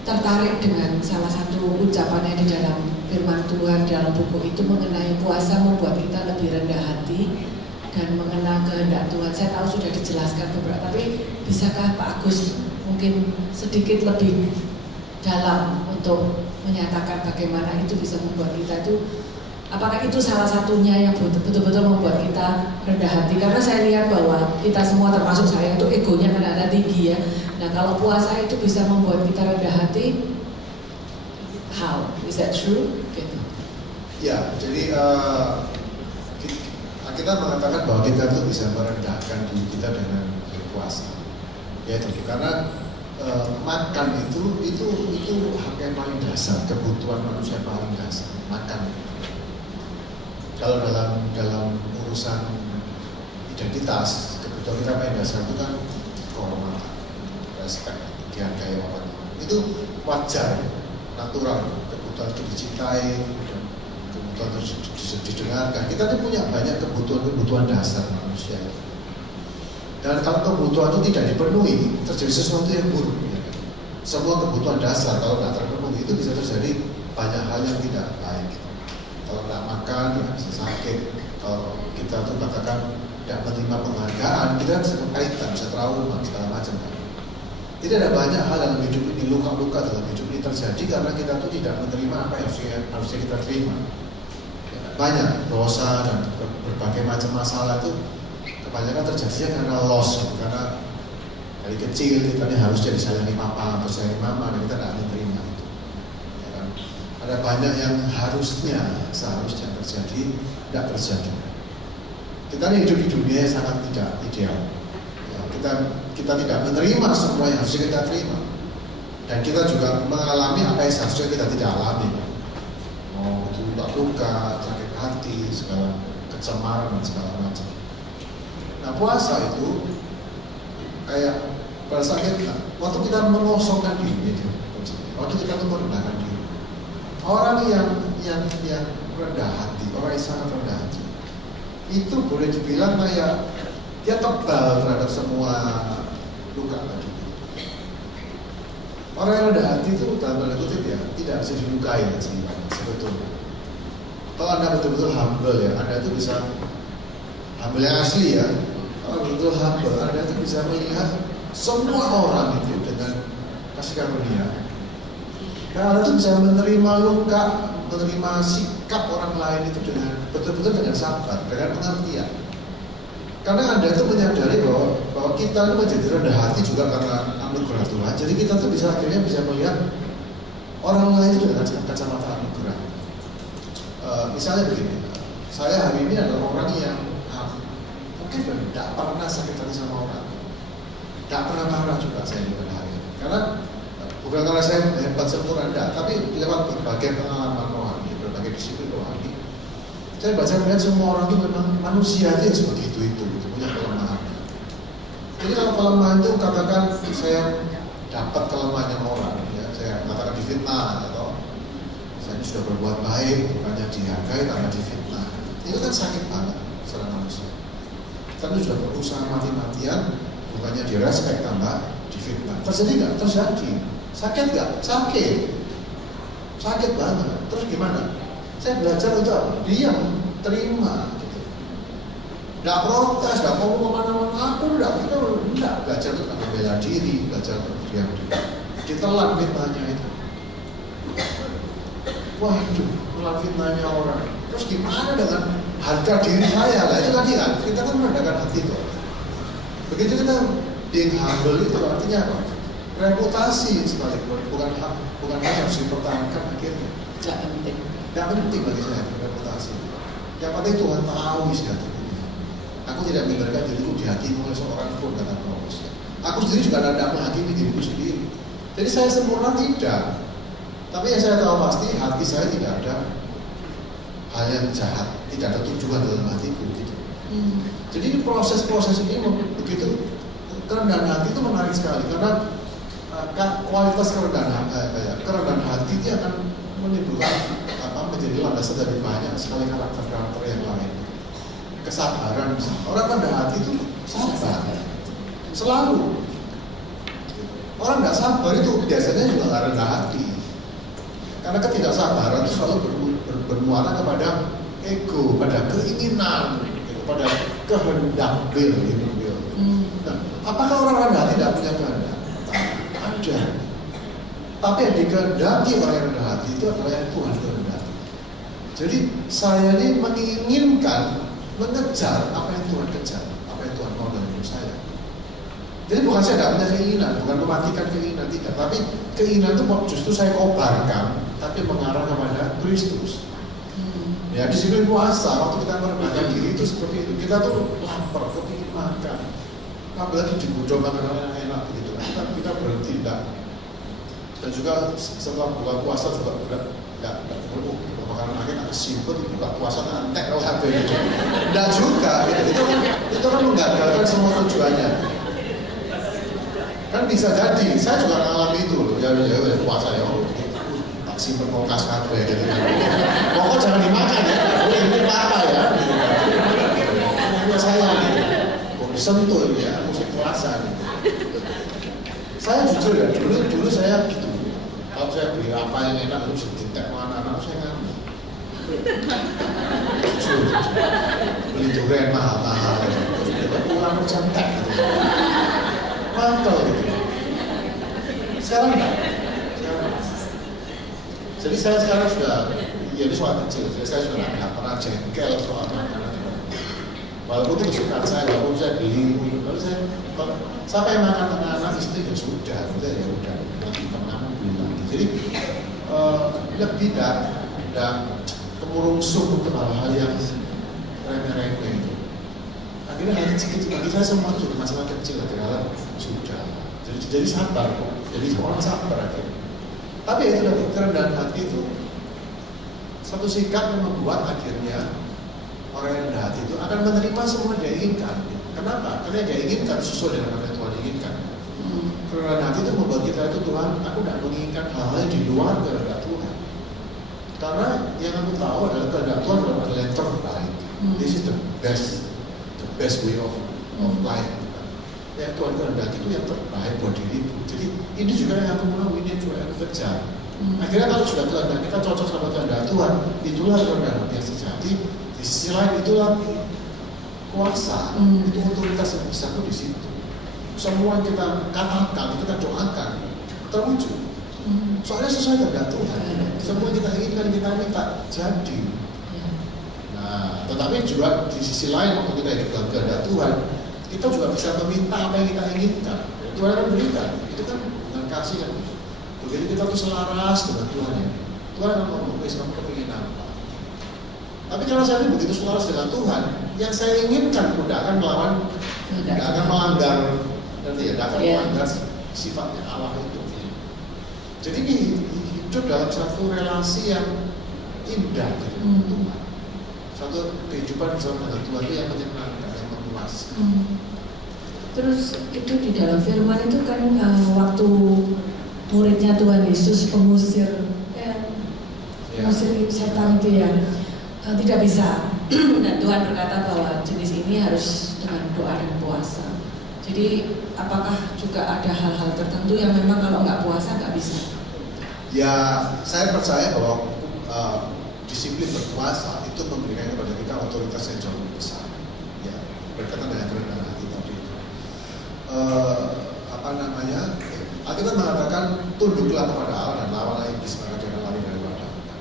tertarik dengan salah satu ucapannya di dalam firman Tuhan dalam buku itu mengenai puasa membuat kita lebih rendah hati dan mengenal kehendak Tuhan. Saya tahu sudah dijelaskan beberapa, tapi bisakah Pak Agus mungkin sedikit lebih dalam untuk menyatakan bagaimana itu bisa membuat kita itu, apakah itu salah satunya yang betul-betul membuat kita rendah hati? Karena saya lihat bahwa kita semua termasuk saya itu egonya kadang-kadang tinggi ya. Nah kalau puasa itu bisa membuat kita rendah hati, how? Is that true? Gitu. Ya, jadi kita mengatakan bahwa kita itu bisa merendahkan diri kita dengan berpuasa. Ya itu karena makan itu hak yang paling dasar, kebutuhan manusia paling dasar, makan. Kalau dalam urusan identitas, kebutuhan kita paling dasar itu kan kehormatan, respect, dihargai orang. Itu wajar, natural, kebutuhan itu dicintai, kebutuhan itu didengarkan. Kita tuh punya banyak kebutuhan dasar manusia. Dan kalau kebutuhan itu tidak dipenuhi, terjadi sesuatu yang buruk. Ya. Semua kebutuhan dasar kalau tidak terpenuhi itu bisa terjadi banyak hal yang tidak baik. Kalau tidak makan, ya bisa sakit. Kalau kita tuh katakan tidak menerima penghargaan, kita bisa kepahitan, bisa trauma, segala macam. Tidak ada banyak hal dalam hidup ini, luka-luka dalam hidup ini terjadi karena kita tuh tidak menerima apa yang harusnya kita terima. Banyak dosa dan berbagai macam masalah itu kebanyakan terjadinya karena loss, karena dari kecil kita ini harusnya disayangi papa atau disayangi mama dan kita tidak menerima itu. Ya kan? Ada banyak yang seharusnya terjadi, tidak terjadi. Kita ini hidup di dunia yang sangat tidak ideal. Ya, kita tidak menerima semua yang harusnya kita terima, dan kita juga mengalami apa yang seharusnya kita tidak alami. Mau itu luka, sakit hati, segala kecemaran dan segala macam. Nah puasa itu kayak pada saat waktu kita mengosongkan diri, waktu kita merendahkan diri. Orang yang rendah hati, orang yang sangat rendah hati, itu boleh dibilang kayak dia kebal terhadap semua luka tadi. Orang yang rendah hati itu dalam tanda kutip ya tidak bisa dilukai sih sebetulnya. Kalau Anda betul-betul humble ya, Anda itu bisa humble yang asli ya. Kalau betul humble, Anda itu bisa melihat semua orang itu dengan kasih karunia. Dan Anda itu bisa menerima luka, menerima sikap orang lain itu dengan betul-betul dengan sabar, dengan pengertian. Karena Anda itu menyadari bahwa kita itu menjadi rendah hati juga karena anugerah Tuhan. Jadi kita tuh akhirnya bisa melihat orang lain itu dengan kacamata anugerah. Misalnya begini, saya hari ini adalah orang yang mungkin tidak pernah sakit hati sama orang, tidak pernah marah juga saya di pada hari ini. Karena bukan karena saya hebat sempurna, tidak, tapi lewat berbagai pengalaman rohani, berbagai disiplin rohani, saya baca melihat semua orang itu memang manusia itu seperti itu punya kelemahan. Jadi kalau kelemahan itu katakan saya dapat kelemahannya orang, ya, saya katakan difitnah atau saya ini sudah berbuat baik, bukannya dihargai karena difitnah. Itu kan sakit banget secara manusia. Kita sudah berusaha mati-matian, bukannya direspek tambah difitnah. Terjadi nggak? Terjadi. Sakit nggak? Sakit. Sakit banget. Terus gimana? Saya belajar untuk apa? Diam, terima. Gitu. Nggak protes, nggak mau kemana-mana. Aku nggak belajar untuk membela diri, belajar untuk diam. Ditelan fitnahnya itu. Wah itu, telan fitnahnya orang. Terus gimana dengan harga diri saya? Lah itu tadi kan, kita kan merendahkan hati kok. Begitu kita being humble itu artinya apa? Reputasi sekalipun, bukan hanya harus dipertahankan akhirnya. Tidak penting. Tidak penting bagi saya reputasi. Yang penting Tuhan tahu isi hatiku. Aku tidak meninggalkan diriku dihakimi oleh seorang pun, kata Paulus. Aku sendiri juga tidak menghakimi diriku sendiri. Jadi saya sempurna tidak. Tapi yang saya tahu pasti hati saya tidak ada hal yang jahat, tidak ada tujuan dalam hatiku gitu. Jadi proses-proses ini begitu kerendahan hati itu menarik sekali karena kualitas kerendahan hati itu akan menimbulkan menjadi landasan dari banyak sekali karakter-karakter yang lain. Kesabaran, orang rendah hati itu sabar, selalu. Orang nggak sabar itu biasanya juga nggak rendah hati. Karena ketidaksabaran itu selalu bermuara kepada ego, pada keinginan, pada kehendak will. Nah, apakah orang rendah hati tidak punya kehendak? Ada. Tapi yang dikehendaki oleh yang rendah hati itu adalah yang Tuhan kehendaki. Jadi saya ini menginginkan, mengejar apa yang Tuhan kejar, apa yang Tuhan mau dalam hidup saya. Jadi bukan saya tidak punya keinginan, bukan mematikan keinginan, tidak. Tapi keinginan itu justru saya kobarkan, tapi mengarah kepada Kristus. Ya disiplin puasa, waktu kita merendahkan diri itu seperti itu. Kita tuh lapar, kepingin makan. Apalagi dibujuk makanan yang enak begitu. Kita berhenti tidak. Dan juga setelah buka puasa juga tidak perlu makanan akhir agak simpel dibuka puasa nantek kalau HP itu. Tidak juga, itu kan menggagalkan semua tujuannya. Kan bisa jadi, saya juga mengalami itu loh. Ya puasa ya, tak simpen kulkas kabeh gitu. Pokoknya jangan dimakan ya, ini apa ya? Ini saya gitu. Disentuh ya, musim puasa gitu. Saya jujur ya, dulu saya gitu. Kalau saya beli apa yang enak terus ditintek sama anak-anak saya ngambil. Jujur. Beli durian mahal-mahal, terus pulang mencentek gitu. Mantel gitu. Sekarang enggak. Jadi saya sekarang sudah, ya ini soal kecil, jadi saya sudah tidak pernah jengkel soal makanan. Walaupun itu kesukaan saya, walaupun saya beli, lalu saya, siapa yang makan anak-anak istri ya sudah, ya udah, nanti teman beli lagi. Jadi lebih tidak kemurungsung untuk hal-hal yang remeh-remeh itu. Akhirnya hal kecil, bagi saya semua itu masalah kecil, adalah sudah. Jadi sabar, jadi orang sabar akhirnya. Tapi itu dari kerendahan hati itu satu sikap yang membuat akhirnya orang yang rendah hati itu akan menerima semua yang dia inginkan. Kenapa? Karena dia inginkan sesuai dengan apa yang Tuhan inginkan. Kerendahan hati itu membuat kita itu Tuhan, aku tidak menginginkan hal-hal di luar kehendak Tuhan. Karena yang aku tahu adalah kehendak Tuhan adalah yang terbaik. This is the best way of life. yang Tuhan kehendaki itu yang terbaik buat diriku. Jadi ini juga yang aku mau, ini juga yang aku kejar. Akhirnya kalau sudah kehendak kita cocok sama kehendak Tuhan, itulah kehendak yang sejati. Di sisi lain itulah kuasa, itu otoritas yang besar itu di situ. Semua yang kita katakan, kita doakan terwujud. Soalnya sesuai kehendak Tuhan. Semua yang kita inginkan, kita minta jadi. Nah, tetapi juga di sisi lain waktu kita hidup dalam kehendak Tuhan, kita juga bisa meminta apa yang kita inginkan. Tuhan akan berikan. Itu kan dengan kasih kan. Begitu kita tuh selaras dengan Tuhan ya. Tuhan akan ngomong, kamu kepingin apa? Tapi kalau saya ini begitu selaras dengan Tuhan, yang saya inginkan pun tidak akan melawan, tidak akan melanggar, nanti ya, tidak akan melanggar sifatnya Allah itu. Jadi ini hidup dalam satu relasi yang indah dengan Tuhan. Satu kehidupan bersama dengan Tuhan itu yang menyenangkan, yang memuaskan. Terus itu di dalam firman itu kan waktu muridnya Tuhan Yesus mengusir setan itu ya tidak bisa. Dan Tuhan berkata bahwa jenis ini harus dengan doa dan puasa. Jadi apakah juga ada hal-hal tertentu yang memang kalau nggak puasa nggak bisa? Ya, saya percaya bahwa disiplin berpuasa itu memberikan kepada kita otoritas yang jauh lebih besar. Ya, berkaitan dengan kerendahan hati tadi. Alkitab mengatakan tunduklah kepada Allah dan lawanlah iblis maka dia akan lari daripada Anda.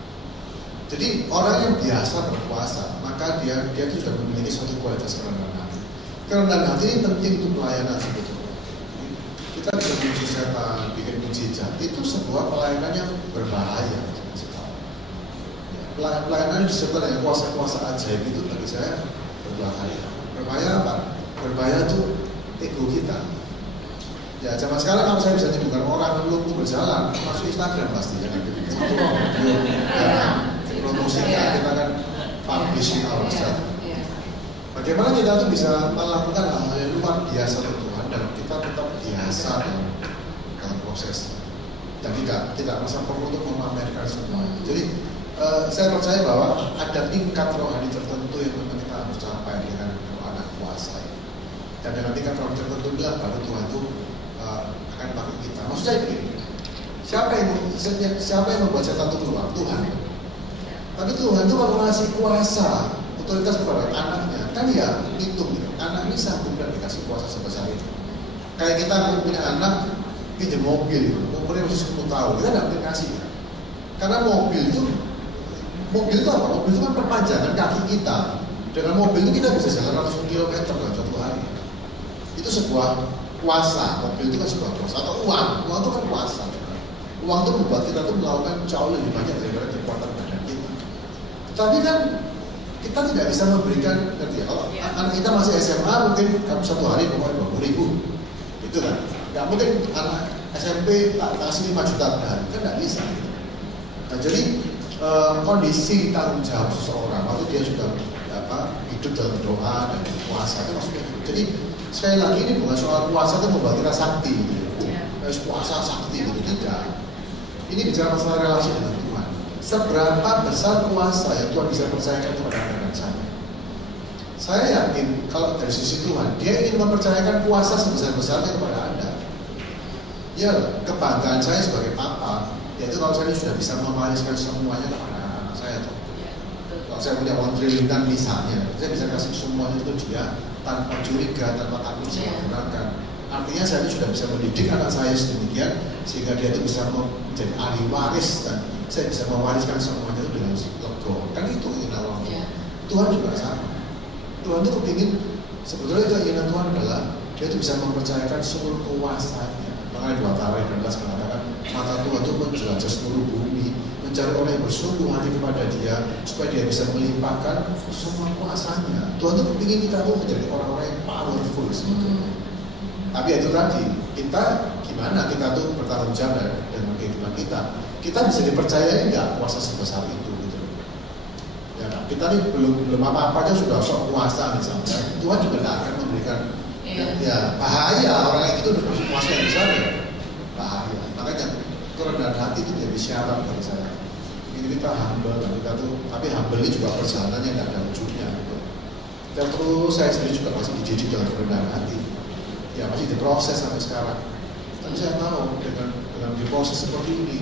Jadi orang yang biasa berpuasa maka dia itu sudah memiliki suatu kualitas kerendahan hati. Kerendahan hati ini penting untuk pelayanan sebetulnya. Kita bisa memuji setan, bikin mujizat, itu sebuah pelayanan yang berbahaya. Pelayanan disertai dengan kuasa-kuasa ajaib itu bagi saya berbahaya. Berbahaya apa? Berbahaya itu ego kita. Ya zaman sekarang kalau saya bisa nyembuhkan orang belum berjalan, masuk Instagram pasti ya kan. Promosikan kita kan publish ourselves. Bagaimana kita tuh bisa melakukan hal-hal yang luar biasa untuk Tuhan dan kita tetap biasa dalam proses dan tidak merasa perlu untuk memamerkan semua. Jadi saya percaya bahwa ada tingkat rohani tertentu yang memang kita harus capai dengan anak kuasa. Dan dengan tingkat rohani tertentu inilah baru Tuhan itu akan pakai kita. Maksud saya begini, siapa yang membuat setan itu keluar? Tuhan. Tapi Tuhan itu kalau ngasih kuasa, otoritas kepada anaknya, kan ya hitung gitu. Anak ini sanggup dan dikasih kuasa sebesar itu. Kayak kita punya anak pinjam mobil, umurnya masih 10 tahun, kita tidak boleh kasih. Karena mobil itu apa? Mobil itu kan perpanjangan kaki kita. Dengan mobil itu kita bisa jalan ratusan kilometer dalam satu hari. Itu sebuah kuasa. Mobil itu kan sebuah kuasa. Atau uang itu kan kuasa. Uang itu membuat kita tuh melakukan jauh lebih banyak daripada kekuatan badan kita. Tapi kan kita tidak bisa memberikan, nanti kalau anak kita masih SMA mungkin kamu satu hari pokoknya 20.000, itu kan. Nggak mungkin anak SMP tak kasih 5 juta per hari, kan nggak bisa. Nah jadi kondisi tanggung jawab seseorang waktu dia sudah hidup dalam doa dan puasa itu maksudnya. Jadi sekali lagi ini bukan soal puasa itu membuat kita sakti, puasa sakti gitu tidak. Ini bicara masalah relasi dengan Tuhan. Seberapa besar kuasa yang Tuhan bisa percayakan kepada Anda dan saya? Saya yakin kalau dari sisi Tuhan, Dia ingin mempercayakan kuasa sebesar-besarnya kepada Anda. Ya, kebanggaan saya sebagai papa, yaitu kalau saya sudah bisa mewariskan semuanya kepada anak saya. Kalau saya punya uang triliunan misalnya, saya bisa kasih semuanya itu dia tanpa curiga, tanpa takut saya menggunakan. Artinya saya itu sudah bisa mendidik anak saya sedemikian sehingga dia itu bisa menjadi ahli waris dan saya bisa mewariskan semuanya itu dengan lego. Kan itu keinginan Allah. Tuhan juga sama. Tuhan itu kepingin, sebetulnya keinginan Tuhan adalah dia itu bisa mempercayakan seluruh kuasanya. Makanya 2 Tawarikh 12 mengatakan mata Tuhan itu menjelajah seluruh bumi, mencari orang yang bersungguh hati kepada Dia supaya Dia bisa melimpahkan semua kuasanya. Tuhan itu kepingin kita tuh menjadi orang-orang yang powerful sebetulnya. Tapi itu tadi, kita gimana kita tuh bertanggung jawab dengan kehidupan kita. Kita bisa dipercayai nggak kuasa sebesar itu gitu. Ya, kita nih belum apa-apa aja sudah sok kuasa misalnya. Tuhan juga tidak akan memberikan ya bahaya orang yang itu udah kuasa yang besar ya. Bahaya. Makanya kerendahan hati itu jadi syarat bagi saya. Ini kita humble, kita tuh, tapi humble ini juga perjalanan yang nggak ada ujungnya. Gitu. Dan terus saya sendiri juga masih dididik dalam kerendahan hati. ya masih diproses sampai sekarang. Tapi saya tahu dengan diproses seperti ini,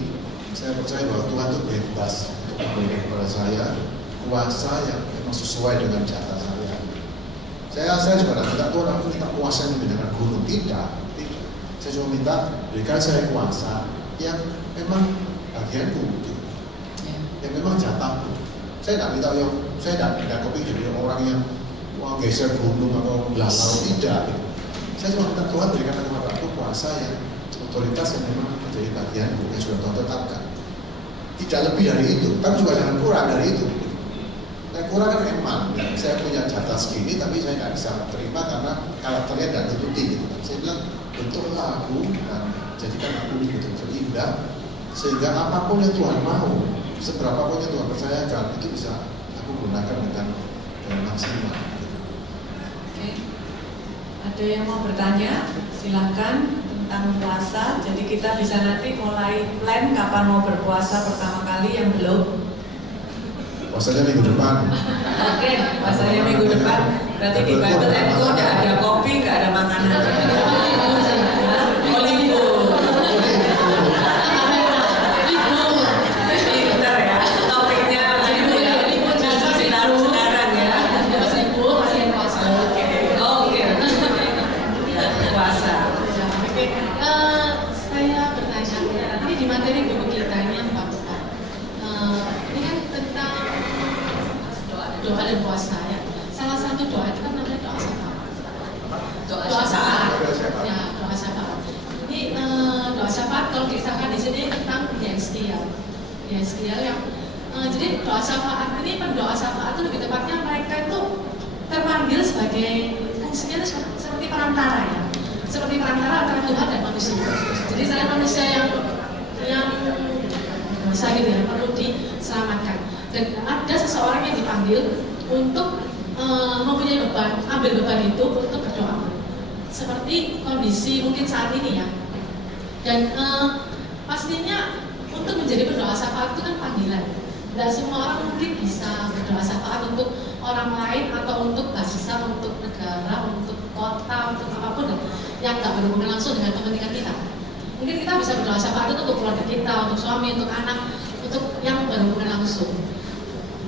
saya percaya bahwa Tuhan itu bebas untuk memberikan kepada saya kuasa yang memang sesuai dengan jatah saya. Saya juga tidak minta Tuhan aku minta kuasa yang dengan gunung, tidak. Saya cuma minta berikan saya kuasa yang memang bagianku, gitu. Yang memang jatahku. Saya tidak minta saya tidak kepingin jadi orang yang geser gunung atau belah laut, tidak. Gitu. Saya cuma minta Tuhan berikan kepada aku kuasa yang otoritas yang memang menjadi bagianku yang sudah Tuhan tetapkan. Tidak lebih dari itu, tapi juga jangan kurang dari itu. Nah, kurang kan memang, ya, saya punya jatah segini, tapi saya nggak bisa terima karena karakternya tidak tertutup. Gitu. Saya bilang, bentuklah aku dan jadikan aku betul-betul indah, sehingga apapun yang Tuhan mau, seberapa pun yang Tuhan percayakan, itu bisa aku gunakan dengan maksimal. Gitu. Oke. Ada yang mau bertanya? Silakan. Tentang puasa, jadi kita bisa nanti mulai plan kapan mau berpuasa pertama kali yang belum. Puasanya minggu depan. Oke, puasanya minggu depan. Berarti di Bible & Co nggak ada kopi, nggak ada makanan. Oh, libur. Pinter ya, topiknya libur ya. Justru ditaruh sekarang ya. Libur masih puasa. Oke. Puasa. Saya bertanya, ini di materi buku kita ini yang Pak. Ini kan tentang doa dan puasa ya. Salah satu doa itu kan namanya doa syafaat. Doa syafaat. Ya, doa syafaat. Ini doa syafaat kalau disahkan di sini tentang Yeskiel yang jadi doa syafaat ini pendoa syafaat itu lebih tepatnya mereka itu terpanggil sebagai fungsinya itu seperti perantara ya. Seperti perantara antara Tuhan dan manusia. Jadi saya manusia yang dosa gitu ya, perlu diselamatkan. Dan ada seseorang yang dipanggil untuk mempunyai beban, ambil beban itu untuk berdoa. Seperti kondisi mungkin saat ini ya. Dan pastinya untuk menjadi pendoa syafaat itu kan panggilan. Tidak semua orang mungkin bisa berdoa syafaat untuk orang lain atau untuk bangsa, untuk negara, untuk kota, untuk apapun yang nggak berhubungan langsung dengan kepentingan kita. Mungkin kita bisa berdoa syafaat itu untuk keluarga kita, untuk suami, untuk anak, untuk yang berhubungan langsung.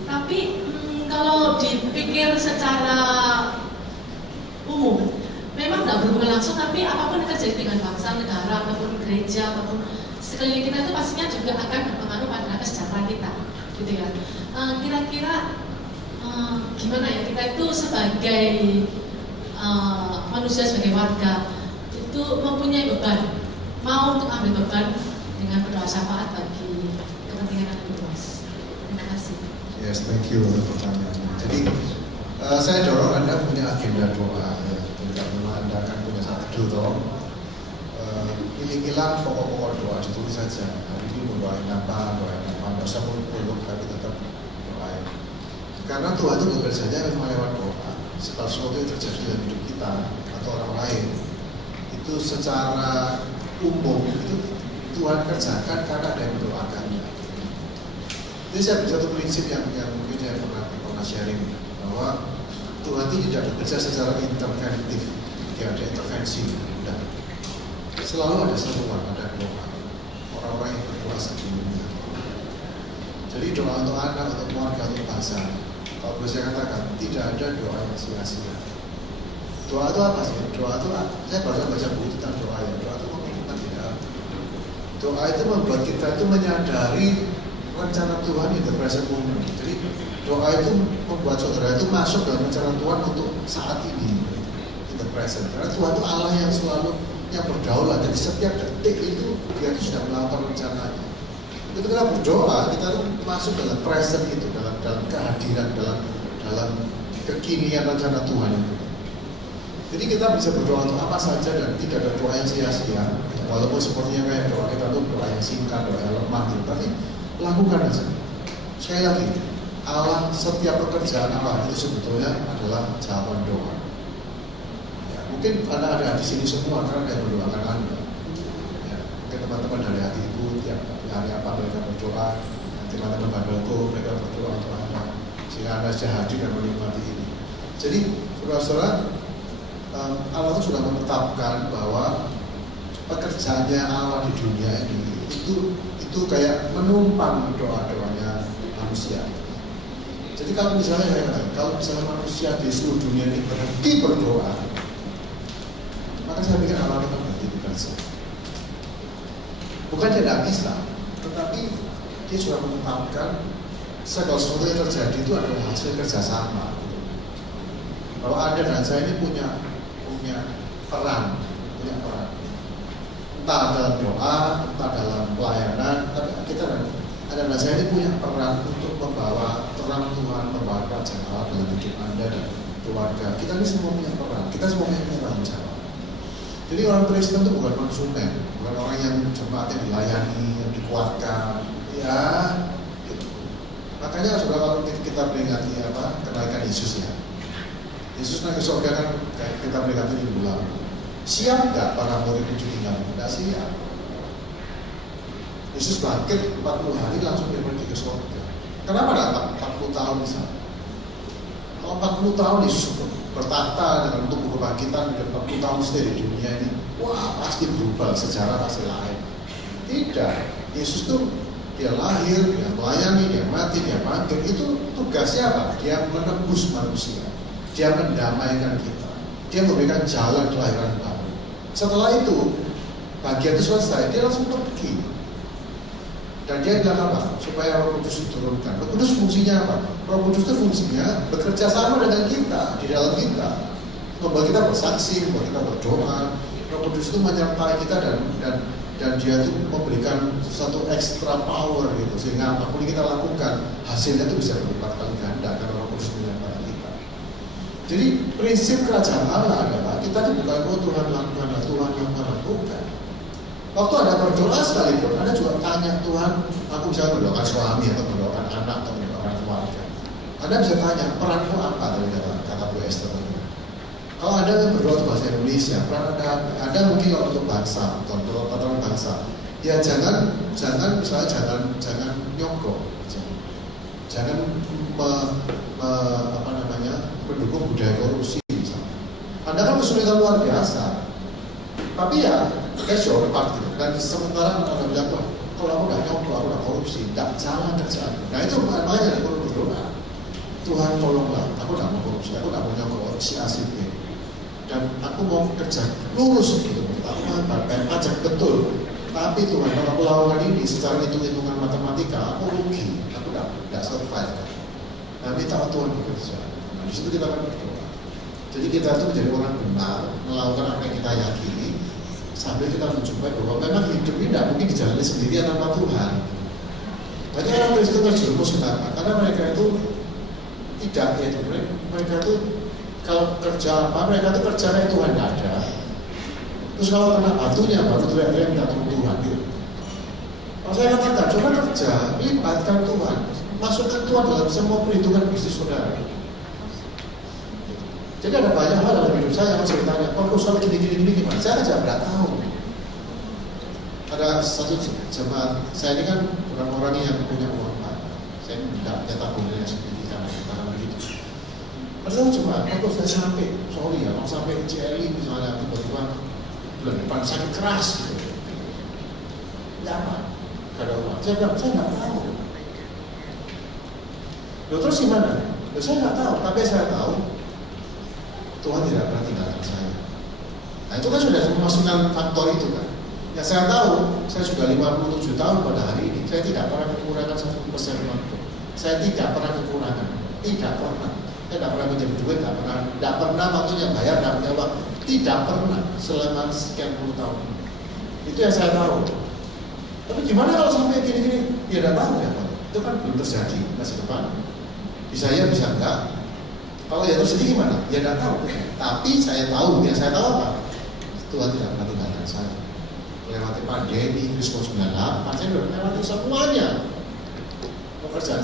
Tapi kalau dipikir secara umum, memang nggak berhubungan langsung, tapi apapun yang terjadi dengan bangsa, negara, ataupun gereja, ataupun sekeliling kita itu pastinya juga akan berpengaruh pada kesejahteraan kita, gitu ya. Kira-kira gimana ya kita itu sebagai manusia, sebagai warga itu mempunyai beban, mau untuk ambil beban dengan berdoa syafaat bagi kepentingan yang lebih luas. Terima kasih. Yes, thank you untuk pertanyaannya. Jadi saya dorong Anda punya agenda doa, ya. Tidak memang Anda akan punya satu doa. Pilih-pilih pokok-pokok doa, ditulis saja. Hari ini doain apa, nggak usah muluk-muluk, tapi tetap doain. Karena Tuhan itu bekerjanya memang lewat doa. Segala sesuatu yang terjadi dalam hidup kita atau orang lain itu secara umum itu Tuhan kerjakan karena ada yang mendoakannya. Jadi saya punya satu prinsip yang mungkin saya pernah sharing, bahwa Tuhan itu tidak bekerja secara interventif, tidak ada intervensi. Udah. Selalu ada seruan, ada doa. Orang-orang yang berkuasa di dunia. Jadi doa untuk anak, untuk keluarga, untuk bangsa. Kalau boleh saya katakan, tidak ada doa yang sia-sia. Doa itu apa sih? Doa itu, saya baca buku tentang doa ya. Doa itu mengumpulkan kita. Doa itu membuat kita itu menyadari rencana Tuhan in the present moment. Jadi doa itu membuat saudara itu masuk dalam rencana Tuhan untuk saat ini, in the present. Karena Tuhan itu Allah yang selalu yang berdaulat. Jadi setiap detik itu dia itu sudah melakukan rencananya. Itu kita berdoa, kita masuk dalam present itu, dalam kehadiran, dalam kekinian rencana Tuhan itu. Jadi kita bisa berdoa untuk apa saja dan tidak ada doa yang sia-sia. Walaupun sepertinya kayak doa kita itu doa yang singkat, doa yang lemah gitu, tapi lakukan aja. Sekali lagi, Allah, setiap pekerjaan Allah itu sebetulnya adalah jawaban doa. Ya, mungkin Anda ada di sini semua karena ada mendoakan Anda. Ya, mungkin teman-teman dari hati ibu tiap hari apa mereka berdoa, teman-teman Bagelko mereka berdoa untuk Anda, sehingga Anda bisa hadir dan menikmati ini. Jadi, saudara-saudara, Allah itu sudah menetapkan bahwa pekerjaannya Allah di dunia ini itu kayak menumpang doa-doanya manusia. Jadi kalau misalnya manusia di seluruh dunia ini berhenti berdoa, maka saya pikir Allah akan berhenti bekerja. Bukan dia tidak bisa, tetapi dia sudah menetapkan segala sesuatu yang terjadi itu adalah hasil kerjasama. Bahwa Anda dan saya ini punya peran. Entah dalam doa, entah dalam pelayanan, tapi kita dan saya ini punya peran untuk membawa terang Tuhan, membawa kerajaan Allah dalam hidup Anda dan keluarga. Kita ini semua punya peran, kita semua punya tanggung jawab. Jadi orang Kristen itu bukan konsumen, bukan orang yang jemaat yang dilayani, yang dikuatkan, ya. Gitu. Makanya saudara kalau kita peringati kenaikan Yesus ya. Yesus naik ke surga kan kita peringati di bulan. Siap nggak para murid itu tinggal? Tidak siap. Yesus bangkit 40 hari langsung dia pergi ke surga. Kenapa tidak 40 tahun misalnya? Kalau 40 tahun Yesus bertahta dengan tubuh kebangkitan dan 40 tahun stay di dunia ini, wah pasti berubah, sejarah pasti lain. Tidak. Yesus tuh dia lahir, dia melayani, dia mati, dia bangkit. Itu tugasnya apa? Dia menebus manusia. Dia mendamaikan kita. Dia memberikan jalan kelahiran baru. Setelah itu, bagian itu selesai, dia langsung pergi. Dan dia bilang apa? Supaya Roh Kudus diturunkan. Roh Kudus fungsinya apa? Roh Kudus itu fungsinya bekerja sama dengan kita, di dalam kita. Membuat kita bersaksi, membuat kita berdoa. Roh Kudus itu menyertai kita dan dia itu memberikan sesuatu extra power gitu. Sehingga apapun yang kita lakukan, hasilnya itu bisa berlipat kali ganda karena Roh Kudus menyertai kita. Jadi prinsip kerajaan Allah adalah kita itu bukan Tuhan lakukan, Tuhan yang melakukan. Waktu ada berdoa sekalipun, Anda juga tanya Tuhan, aku bisa mendoakan suami atau mendoakan anak atau mendoakan keluarga. Anda bisa tanya peranmu apa tadi kata Bu Esther. Kalau Anda berdoa untuk bahasa Indonesia, peran Anda mungkin kalau untuk bangsa, untuk peraturan bangsa, ya jangan nyogok, jangan mendukung budaya korupsi misalnya. Anda kan kesulitan luar biasa, tapi ya casual gitu. Dan sementara Anda bilang, kalau aku nggak nyogok, aku nggak korupsi, nggak jalan kerjaan. Nah itu makanya aku perlu berdoa. Tuhan tolonglah, aku nggak mau korupsi, aku nggak mau nyogok si asik ini. Dan aku mau kerja lurus gitu, aku mau bayar pajak betul. Tapi Tuhan, kalau aku lakukan ini secara hitung-hitungan matematika, aku rugi, aku nggak survive. Nah, minta Tuhan bekerja. Nah, di situ kita akan berdoa. Jadi kita itu menjadi orang benar, melakukan apa yang kita yakini, sambil kita mencoba bahwa memang hidup ini tidak mungkin dijalani sendiri tanpa Tuhan. Banyak orang Kristen terjerumus kenapa? Karena mereka itu tidak, yaitu mereka itu kalau kerja apa, mereka itu kerjanya Tuhan tidak ada. Terus kalau kena batunya baru teriak-teriak minta tolong Tuhan gitu. Kalau saya katakan, coba kerja, libatkan Tuhan, masukkan Tuhan dalam semua perhitungan bisnis saudara. Jadi ada banyak hal dalam hidup saya yang saya tanya, kalau soal gini gimana? Saya aja tidak tahu. Ada satu jemaat, saya ini kan bukan orang yang punya uang banyak. Saya tidak punya tabungan yang signifikan kita begitu. Padahal cuma kalau saya sampai, mau sampai CLI misalnya tiba-tiba bulan depan sakit keras gitu. Ya apa? Gak ada uang. Saya bilang, saya nggak tahu. Loh terus gimana? Loh saya nggak tahu, tapi saya tahu Tuhan tidak pernah tinggalkan saya. Nah itu kan sudah memasukkan faktor itu kan. Ya saya tahu, saya sudah 57 tahun pada hari ini, saya tidak pernah kekurangan 1% waktu. Saya tidak pernah kekurangan, tidak pernah. Saya tidak pernah pinjam duit, tidak pernah waktunya bayar, tidak punya uang, tidak pernah selama sekian puluh tahun. Itu yang saya tahu. Tapi gimana kalau sampai gini-gini? Ya tidak tahu ya, itu kan belum terjadi masa depan. Bisa ya, bisa enggak. Kalau ya terjadi gimana? Ya tidak tahu. Tapi saya tahu, yang saya tahu apa? Tuhan tidak pernah tinggalkan saya. Melewati pandemi, krisis 98, saya sudah melewati semuanya. Pekerjaan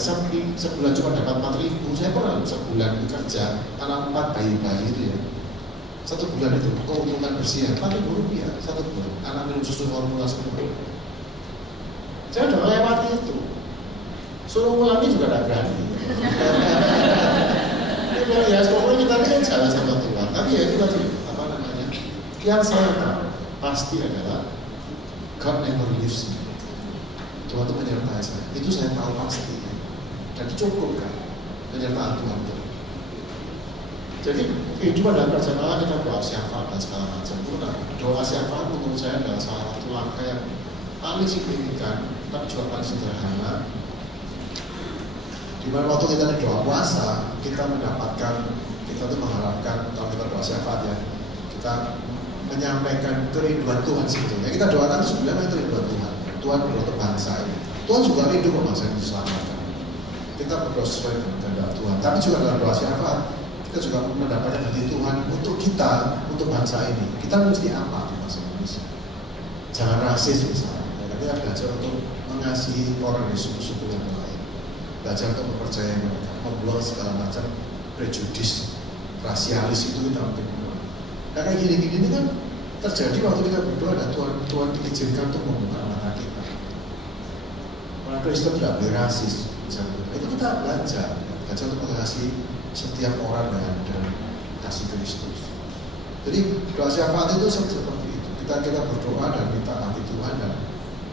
sebulan cuma dapat 4.000, saya pernah sebulan bekerja karena 4 bayi-bayi itu ya. 1 bulan itu keuntungan bersih Rp4.000 1 bulan. Anak minum susu formula 10. Saya sudah melewati itu. Suruh ulangi juga tidak berani. Ya pokoknya kita kan jalan sama Tuhan. Tapi ya itu tadi apa? Yang saya tahu pasti adalah God never leaves me. Tuhan itu menyertai saya. Itu saya tahu pasti. Dan itu cukup kan penyertaan Tuhan itu. Jadi kehidupan dalam kerajaan Allah kita doa syafaat dan segala macam. Doa syafaat menurut saya adalah salah satu langkah yang paling signifikan, tapi juga paling sederhana. Di mana waktu kita doa puasa, kita tuh mengharapkan kalau kita doa syafaat ya, kita menyampaikan kerinduan Tuhan sebetulnya. Kita doakan itu sebenarnya kerinduan Tuhan. Tuhan berdoa untuk bangsa ini. Tuhan juga rindu bangsa ini diselamatkan. Kita berdoa sesuai dengan kehendak Tuhan. Tapi juga dalam doa syafaat, kita juga mendapatkan hati Tuhan untuk kita, untuk bangsa ini. Kita mesti apa di bangsa Indonesia? Jangan rasis misalnya. Kita belajar untuk mengasihi orang di suku-suku yang lain. Belajar untuk mempercayai mereka, membuang segala macam prejudis, rasialis itu kita penting. Nah kayak gini-gini ini kan terjadi waktu kita berdoa dan Tuhan izinkan untuk membuka mata kita. Orang Kristen tidak boleh rasis, misalnya. Itu kita belajar untuk mengasihi setiap orang dengan kasih Kristus. Jadi doa syafaat itu seperti itu. Kita berdoa dan minta hati Tuhan dan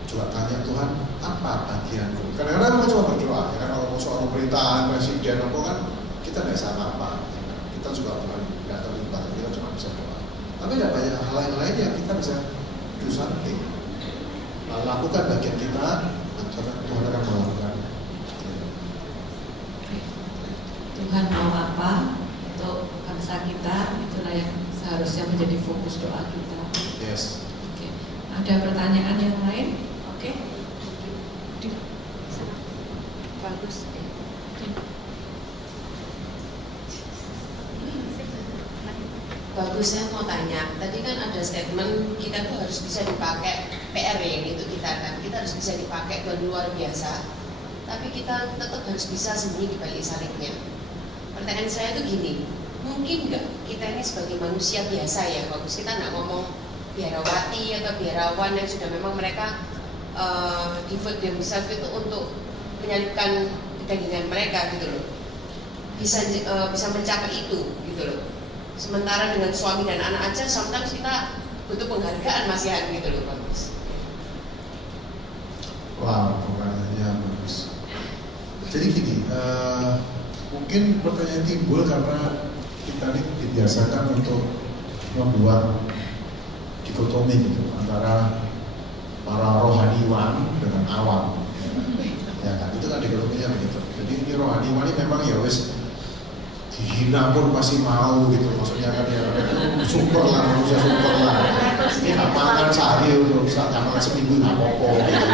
juga tanya Tuhan apa bagianku. Kadang-kadang kita cuma berdoa. Ya kan kalau soal pemerintahan, presiden, apa kan kita tidak bisa apa-apa. Kita juga bukan tidak terlibat. Kita cuma bisa doa. Tapi ada banyak hal lain yang kita bisa do something. Lakukan bagian kita, Tuhan akan melakukan. Tuhan mau apa untuk bangsa kita, itulah yang seharusnya menjadi fokus doa kita. Yes. Oke. Ada pertanyaan yang lain? Oke. Bagus. Bagus, saya mau tanya. Tadi kan ada statement kita tuh harus bisa dipakai PR yang itu kita harus bisa dipakai dan luar biasa. Tapi kita tetap harus bisa sembunyi di balik salibnya. Pertanyaan saya tuh gini, mungkin nggak kita ini sebagai manusia biasa ya, bagus kita nggak ngomong biarawati atau biarawan yang sudah memang mereka devote themselves itu untuk menyalibkan kedagingan mereka gitu loh, bisa mencapai itu gitu loh. Sementara dengan suami dan anak aja, sometimes kita butuh penghargaan masihan gitu loh, bagus. Wow, pertanyaannya bagus. Jadi gini, mungkin pertanyaan timbul karena kita ini dibiasakan untuk membuat dikotomi gitu antara para rohaniwan dengan awam. Ya kan, itu kan dikotominya begitu. Jadi ini rohaniwan ini memang ya wes dihina pun pasti mau gitu. Maksudnya kan ya super lah, manusia super lah. Ini nggak makan sehari untuk nggak makan seminggu nggak apa-apa gitu.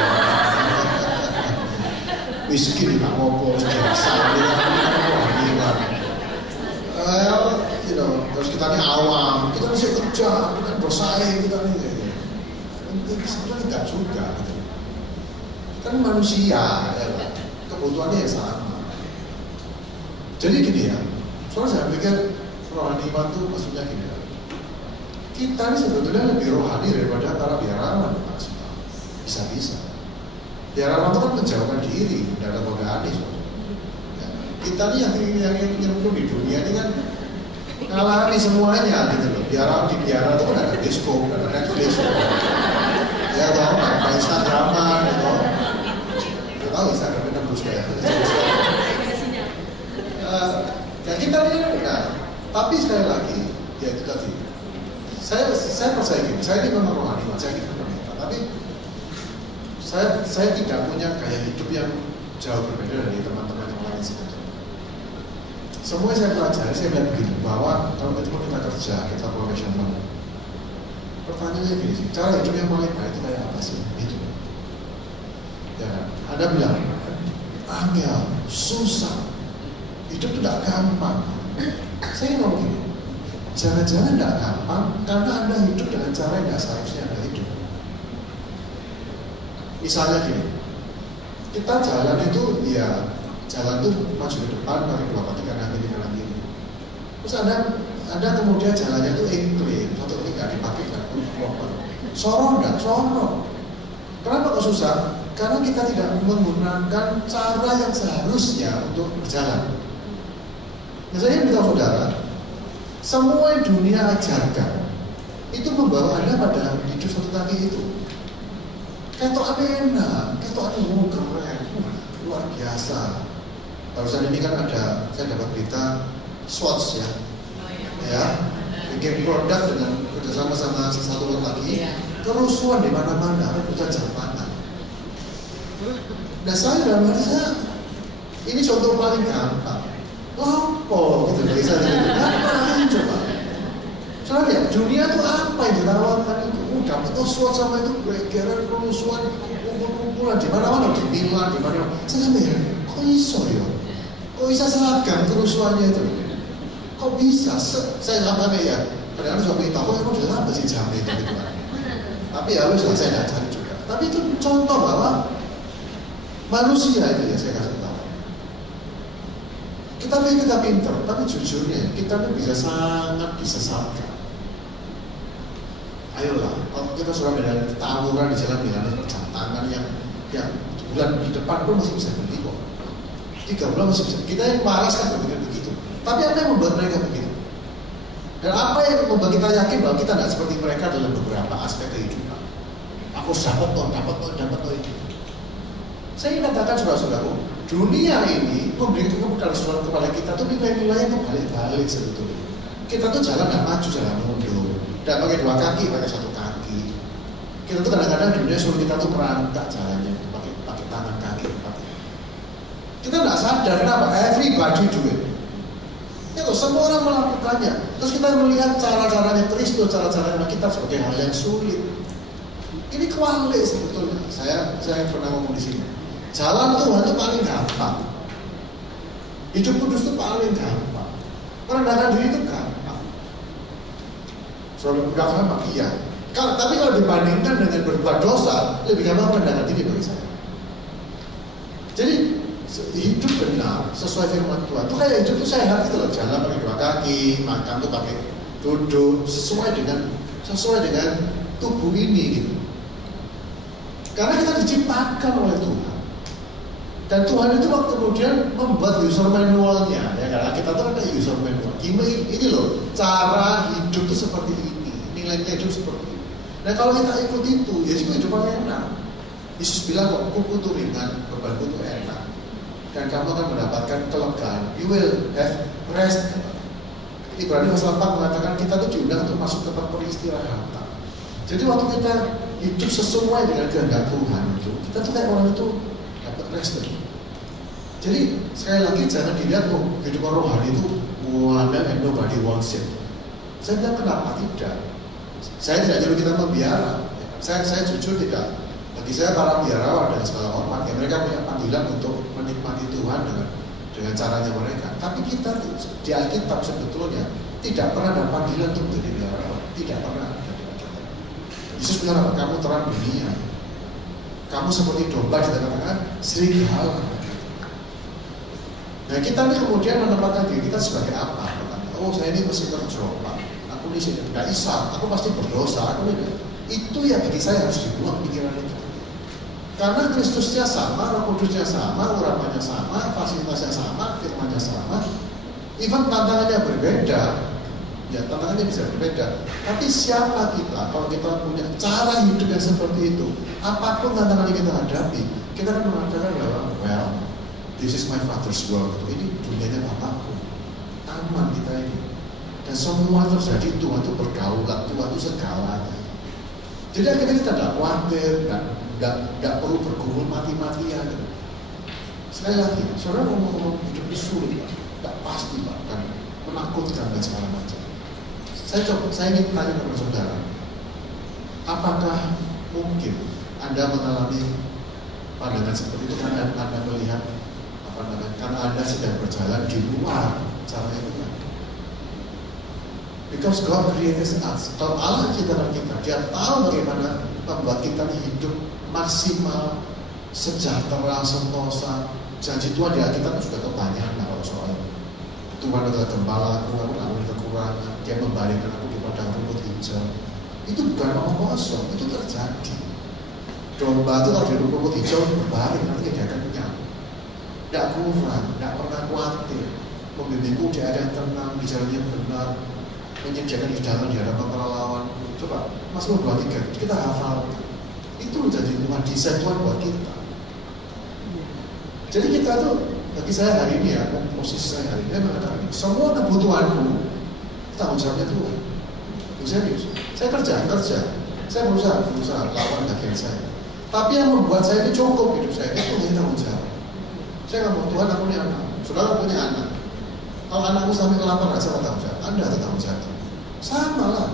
Miskin nggak apa-apa, biasa gitu. Terus kita ini awam, kita bisa kerja, kita bersaing, kita ini sebenarnya tidak juga gitu. Kan manusia, ya kan? Kebutuhannya yang sama. Jadi gini ya, soalnya saya pikir rohaniwan itu maksudnya gini ya, kita ini sebetulnya lebih rohani daripada para biarawan, bisa-bisa. Biarawan itu kan menjauhkan diri, tidak ada godaan nih. Kita ini yang nyemplung di dunia ini kan ngalami semuanya gitu loh. Biara di biara itu kan ada disco, ada Netflix, ya tau, ada Instagraman, gitu. Gak tau Instagram itu terus kayak. Ya kita ini kan, tapi sekali lagi, ya itu tadi. Saya percaya gini, saya ini memang rohaniwan, saya tidak pemerintah, tapi saya tidak punya gaya hidup yang jauh berbeda dari teman-teman yang lain sebetulnya. Semua saya pelajari, saya bilang begini, bahwa kalau kita kerja, kita profesional. Pertanyaannya gini sih, cara hidup yang paling baik itu kayak apa sih? Itu. Ya kan? Anda bilang, angel, susah, hidup itu tidak gampang. Saya ngomong gini, jangan-jangan tidak gampang karena Anda hidup dengan cara yang tidak seharusnya Anda hidup. Misalnya gini, kita jalan itu, ya jalan itu maju ke depan, mari 2 kali kanan kiri kanan kiri. Terus ada kemudian jalannya itu incline, satu kali nggak dipakai kan, sorong nggak, sorong. Kenapa kok susah? Karena kita tidak menggunakan cara yang seharusnya untuk berjalan. Nah, saya beritahu saudara, semua dunia ajarkan itu membawa Anda pada hidup satu kaki itu. Ketok enak, ketok keren, luar biasa. Barusan ini kan ada, saya dapat berita Swatch ya, bikin produk dengan kerjasama sama satu orang lagi, kerusuhan di mana-mana, rebutan jam tangan. Nah saya dalam hati saya, ini contoh paling gampang, lapor gitu bagi saya, ngapain coba? Soalnya lihat, dunia itu apa yang ditawarkan itu? Dapat Swatch sama itu, geran kerusuhan, kumpulan di mana-mana, di Milan, di mana-mana. Saya sampai kok iso ya? Kok bisa seragam kerusuhannya itu? Kok bisa? Saya sampai ya, kadang-kadang suami tahu, kok udah apa sih jam itu gitu kan? Tapi ya wes saya nggak cari juga. Tapi itu contoh bahwa manusia itu ya saya kasih tahu. Kita pinter, tapi jujurnya kita ini bisa sangat disesatkan. Ayolah, kalau kita sudah ada tawuran di jalan dengan jam tangan yang bulan di depan pun masih bisa beli kok. 3 bulan masih bisa. Kita yang malas kan berpikir begitu. Tapi apa yang membuat mereka begitu? Dan apa yang membuat kita yakin bahwa kita tidak seperti mereka dalam beberapa aspek kehidupan? Aku dapat itu. Saya ingin katakan saudara-saudaraku, dunia ini memberikan kemudahan kepada kita tuh nilai-nilai yang balik-balik sebetulnya. Kita tuh jalan nggak maju, jalan mundur. Dan pakai 2 kaki, pakai 1 kaki. Kita tuh kadang-kadang dunia suruh kita tuh merangkak jalannya, pakai tangan kaki. Kita nggak sadar kenapa? Everybody do it. Itu semua orang melakukannya. Terus kita melihat cara-caranya Kristus, cara-caranya kita sebagai hal yang sulit. Ini kualitas sebetulnya. Saya pernah ngomong di sini. Jalan Tuhan itu paling gampang. Hidup kudus itu paling gampang. Merendahkan diri itu gampang. Soalnya udah gampang, iya. Tapi kalau dibandingkan dengan berbuat dosa, lebih gampang merendahkan diri bagi saya. Jadi hidup benar sesuai firman Tuhan. Itu kayak hidup itu sehat gitu loh. Jalan pakai 2 kaki, makan tuh pakai duduk sesuai dengan tubuh ini gitu. Karena kita diciptakan oleh Tuhan. Dan Tuhan itu waktu kemudian membuat user manualnya, ya karena kita tuh ada user manual. Ini loh, cara hidup itu seperti ini, nilai-nilai hidup seperti ini. Nah kalau kita ikut itu, ya sih hidupannya enak. Yesus bilang kok kuku itu ringan, bebanku itu enak. Dan kamu akan mendapatkan kelegaan. You will have rest. Ibrani pasal 4 mengatakan kita tuh diundang untuk masuk ke tempat peristirahatan. Jadi waktu kita hidup sesuai dengan kehendak Tuhan itu, kita tuh kayak orang itu dapat rest. Jadi sekali lagi jangan dilihat kehidupan rohani itu one and nobody wants it. Saya bilang kenapa tidak? Saya tidak nyuruh kita membiara. Saya jujur tidak. Bagi saya para biarawan dengan segala hormat, ya mereka punya panggilan untuk menikmati Tuhan dengan caranya mereka. Tapi kita di Alkitab sebetulnya tidak pernah ada panggilan untuk menjadi biarawan. Tidak pernah ada di Alkitab. Yesus bilang apa? Kamu terang dunia. Kamu seperti domba di tengah-tengah serigala. Nah kita ini kemudian menempatkan diri kita sebagai apa? Oh saya ini mesti kerja, Pak. Aku ini tidak isam, aku pasti berdosa. Itu ya bagi saya harus dibuang pikiran itu. Karena Kristusnya sama, Roh Kudusnya sama, urapannya sama, fasilitasnya sama, firmannya sama. Even tantangannya berbeda, ya tantangannya bisa berbeda. Tapi siapa kita kalau kita punya cara hidup yang seperti itu? Apapun tantangan yang kita hadapi, kita akan mengatakan bahwa, well, this is my father's world. Ini dunianya Bapakku. Aman kita ini. Dan semua terjadi Tuhan itu berdaulat, Tuhan itu segalanya. Jadi akhirnya kita tidak khawatir, tidak perlu bergumul mati-matian. Sekali lagi, saudara ngomong hidup itu sulit, Pak. Tidak pasti, Pak, dan menakutkan dan segala macam. Saya ingin tanya kepada saudara, apakah mungkin Anda mengalami pandangan seperti itu karena Anda melihat karena Anda sedang berjalan di luar caranya Tuhan? Because God created us. Kalau Allah ciptakan kita, Dia tahu bagaimana membuat kita hidup maksimal, sejahtera, sentosa. Janji Tuhan di Alkitab sudah kebanyakan kalau soal Tuhan adalah gembalaku, aku tidak boleh kekurangan. Dia membaringkan aku di padang rumput hijau. Itu bukan omong kosong, itu terjadi. Domba itu kalau di rumput hijau berbaring, nanti dia akan kenyang. Tidak kurang, tidak pernah khawatir. Membimbingku di area yang tenang, di jalan yang benar, menyediakan hidangan di hadapan para lawanku. Coba Mazmur 23 kita hafal. Itu jadi Tuhan, desain Tuhan buat kita. Jadi kita tuh, bagi saya hari ini ya, posisi saya hari ini, saya mengatakan semua kebutuhanku tanggung jawabnya Tuhan. Serius, saya kerja, saya berusaha lawan bagian saya. Tapi yang membuat saya itu cukup hidup saya itu punya tanggung jawab. Saya nggak mau Tuhan, aku punya anak, saudara punya anak. Kalau anakku sampai kelaparan, saya tanggung jawab. Anda ada tanggung jawab. Sama lah.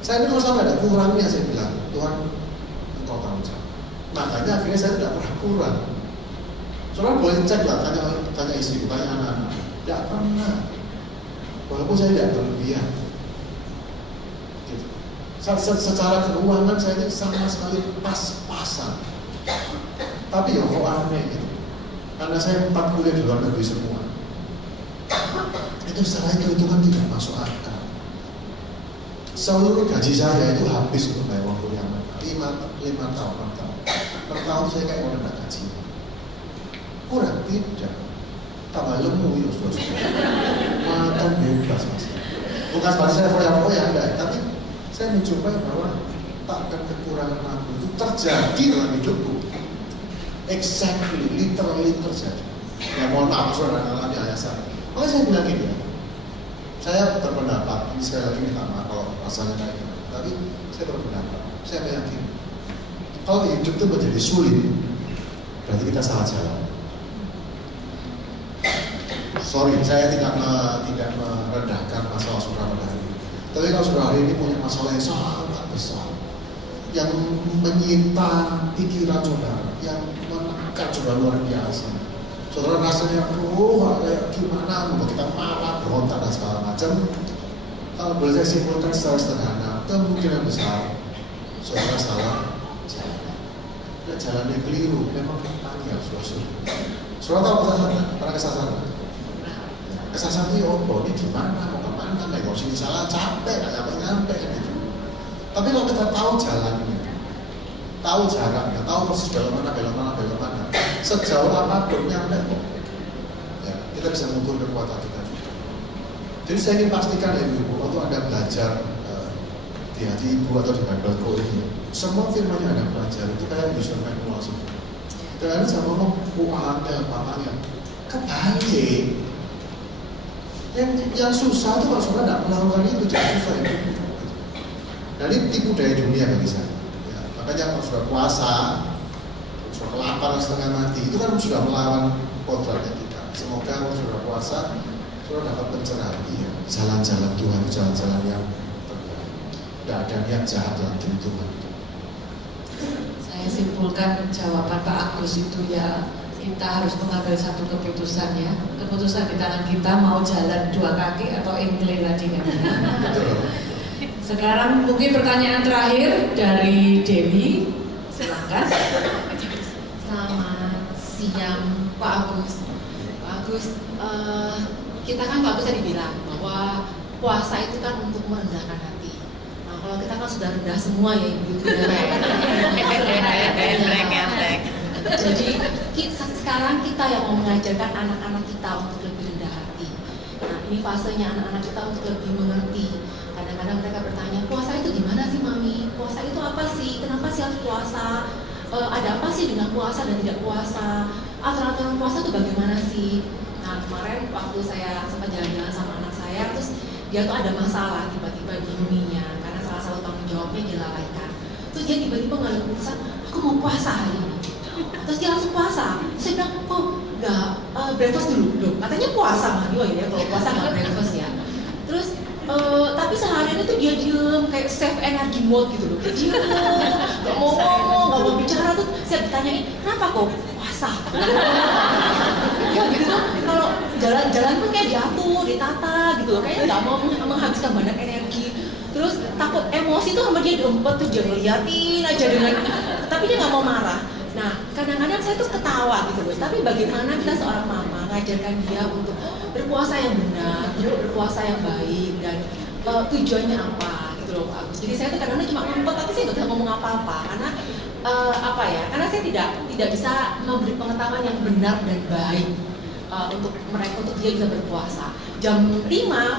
Saya ini kalau sampai ada kurangnya, saya bilang Tuhan, engkau tanggung jawab. Makanya akhirnya saya tidak pernah kurang. Saudara boleh cek lah, tanya istri, tanya anak-anak. Tidak pernah. Walaupun saya tidak berlebihan. Gitu. Secara keuangan saya ini sama sekali pas-pasan. Tapi ya kok aneh gitu. Karena saya 4 kuliah di luar negeri semua. Itu secara hitung-hitungan tidak masuk akal. Seluruh gaji saya itu habis untuk bayar uang kuliah. 5 tahun, 6 tahun. Per tahun saya kayak orang tidak gaji. Kurang tidak. Tambah lemu itu saudara. Makan bebas mas. Bukan berarti saya foya-foya enggak, tapi saya mencoba bahwa takkan kekurangan aku itu terjadi dalam hidupku. Exactly, literally terjadi. Ya mohon maaf saudara alami alasan. Makanya saya bilang gini, saya berpendapat, ini sekali lagi minta maaf kalau asalnya kayak gitu. Tapi saya berpendapat, saya meyakini kalau hidup itu menjadi sulit, berarti kita salah jalan. Sorry, saya tidak merendahkan masalah saudara hari ini. Tapi kalau saudara hari ini punya masalah yang sangat besar, yang menyita pikiran saudara, yang menekan saudara luar biasa. Saudara rasanya kayak gimana, mau kita marah, berontak dan segala macam. Kalau boleh saya simpulkan secara sederhana, kemungkinan besar saudara salah jalan. Dan jalannya keliru, memang panjang saudara. Saudara tahu kesasar, para kesasar. Kesasar itu oh, ini di mana, mau kemana, nggak sini salah, capek, nggak nyampe gitu. Tapi kalau kita tahu jalannya, tahu jaraknya, tahu persis belok mana, sejauh apapun nyampe kok. Ya, kita bisa mengukur kekuatan kita juga. Jadi saya ingin pastikan ya ibu, waktu Anda belajar di hati ibu atau di Bible ini, semua firmannya Anda belajar itu kayak user manual semua. Dan Anda sama ngomong, angkel, papanya, kebalik. Yang susah itu kalau saudara tidak melakukan itu, jangan susah itu. Dan ini tipu daya dunia bagi saya. Ya, makanya kalau sudah puasa, sudah kelaparan setengah mati, itu kan sudah melawan kodratnya kita. Semoga kalau sudah puasa, sudah dapat pencerahan. Ya, jalan-jalan Tuhan itu jalan-jalan yang terbaik. Tidak ada niat jahat dalam diri Tuhan. Saya simpulkan jawaban Pak Agus itu ya, kita harus mengambil satu keputusan ya. Keputusan di tangan kita mau jalan 2 kaki atau engkle tadi kan. Sekarang mungkin pertanyaan terakhir dari Dewi. Silakan. Selamat siang Pak Agus. Pak Agus, kita kan Pak Agus tadi bilang bahwa puasa itu kan untuk merendahkan hati. Nah kalau kita kan sudah rendah semua ya ibu. Jadi sekarang kita yang mau mengajarkan anak-anak kita untuk lebih rendah hati. Nah ini fasenya anak-anak kita untuk lebih mengerti. Kadang-kadang mereka bertanya, puasa itu gimana sih mami? Puasa itu apa sih? Kenapa sih harus puasa? Ada apa sih dengan puasa dan tidak puasa? Aturan-aturan puasa itu bagaimana sih? Nah kemarin waktu saya sempat jalan-jalan sama anak saya, terus dia tuh ada masalah tiba-tiba di dunia karena salah satu tanggung jawabnya dilalaikan. Terus dia tiba-tiba ngambil keputusan, aku mau puasa hari ini. Terus dia langsung puasa. Terus saya bilang, kok nggak breakfast dulu? Loh, katanya puasa mah, ya kalau puasa nggak breakfast ya. Terus tapi seharian itu dia diem kayak save energy mode gitu loh. Dia diem, nggak mau ngomong, nggak mau bicara. Tuh saya ditanyain, kenapa kok puasa? Ya gitu tuh, kalau jalan-jalan pun kayak diatur, ditata gitu loh. Kayaknya nggak mau menghabiskan banyak energi. Terus takut emosi tuh sama dia diumpet tuh, dia ngeliatin aja dengan, tapi dia nggak mau marah. Nah, kadang-kadang saya tuh ketawa gitu loh. Tapi bagaimana kita seorang mama ngajarkan dia untuk berpuasa yang benar, berpuasa yang baik, dan tujuannya apa gitu loh Pak Agus. Jadi saya tuh kadang-kadang cuma ngumpet, tapi saya nggak bisa ngomong apa-apa karena apa ya? Karena saya tidak bisa memberi pengetahuan yang benar dan baik untuk mereka, untuk dia bisa berpuasa. Jam 5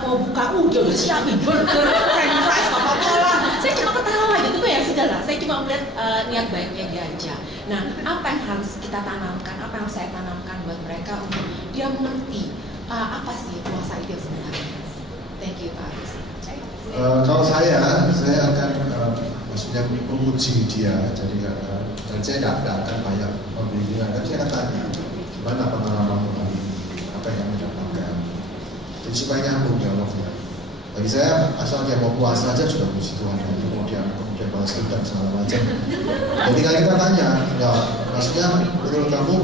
mau buka, dia udah siapin burger, french fries, apa-apa lah. Saya cuma ketawa gitu tuh ya sudah lah. Saya cuma melihat niat baiknya dia aja. Nah, apa yang harus kita tanamkan? Apa yang saya tanamkan buat mereka untuk dia mengerti apa sih puasa itu sebenarnya? Thank you Pak Aris. Kalau saya akan maksudnya memuji dia, jadi dan saya tidak akan banyak membimbing, dan saya akan tanya gimana pengalaman hari ini, apa yang kamu dapatkan, jadi supaya nyambung dialognya. Bagi saya asal dia mau puasa saja sudah puji Tuhan, kemudian balas dendam segala macam. Jadi kalau kita tanya, ya maksudnya menurut kamu,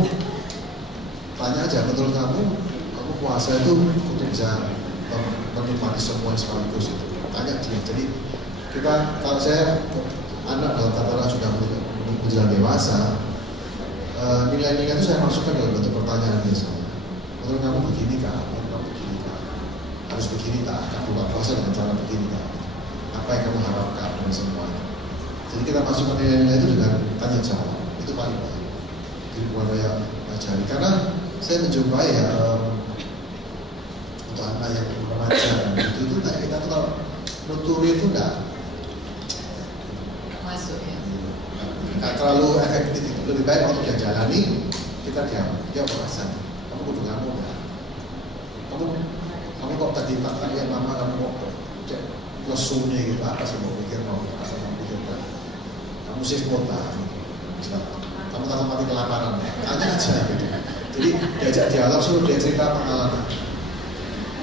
tanya aja menurut kamu puasa itu untuk bisa menikmati semua sekaligus itu. Tanya dia. Jadi kita, kalau saya anak dalam tataran sudah menjelang dewasa, nilai-nilai itu saya masukkan dalam bentuk pertanyaan biasa. Menurut kamu begini kah? Menurut kamu begini kah? Harus begini kah? Kamu buka puasa dengan cara begini kah? Apa yang kamu harapkan dari semua itu? Jadi kita masukkan nilai-nilai itu dengan tanya jawab. Itu paling baik. Jadi bukan saya ajari. Karena saya menjumpai ya untuk anak yang remaja itu kayak kita tuh kalau nuturi itu enggak Masuk ya. Nggak terlalu efektif itu. Lebih baik waktu dia jalani kita dia perasaan kamu kudu ngamu ya. Kamu kok tadi lihat mama kamu kok lesunya gitu, apa sih mau pikir mau apa kamu pikirkan? Kamu safe mode lah. Kamu takut mati kelaparan, tanya aja gitu. Jadi diajak dialog, suruh dia cerita pengalaman.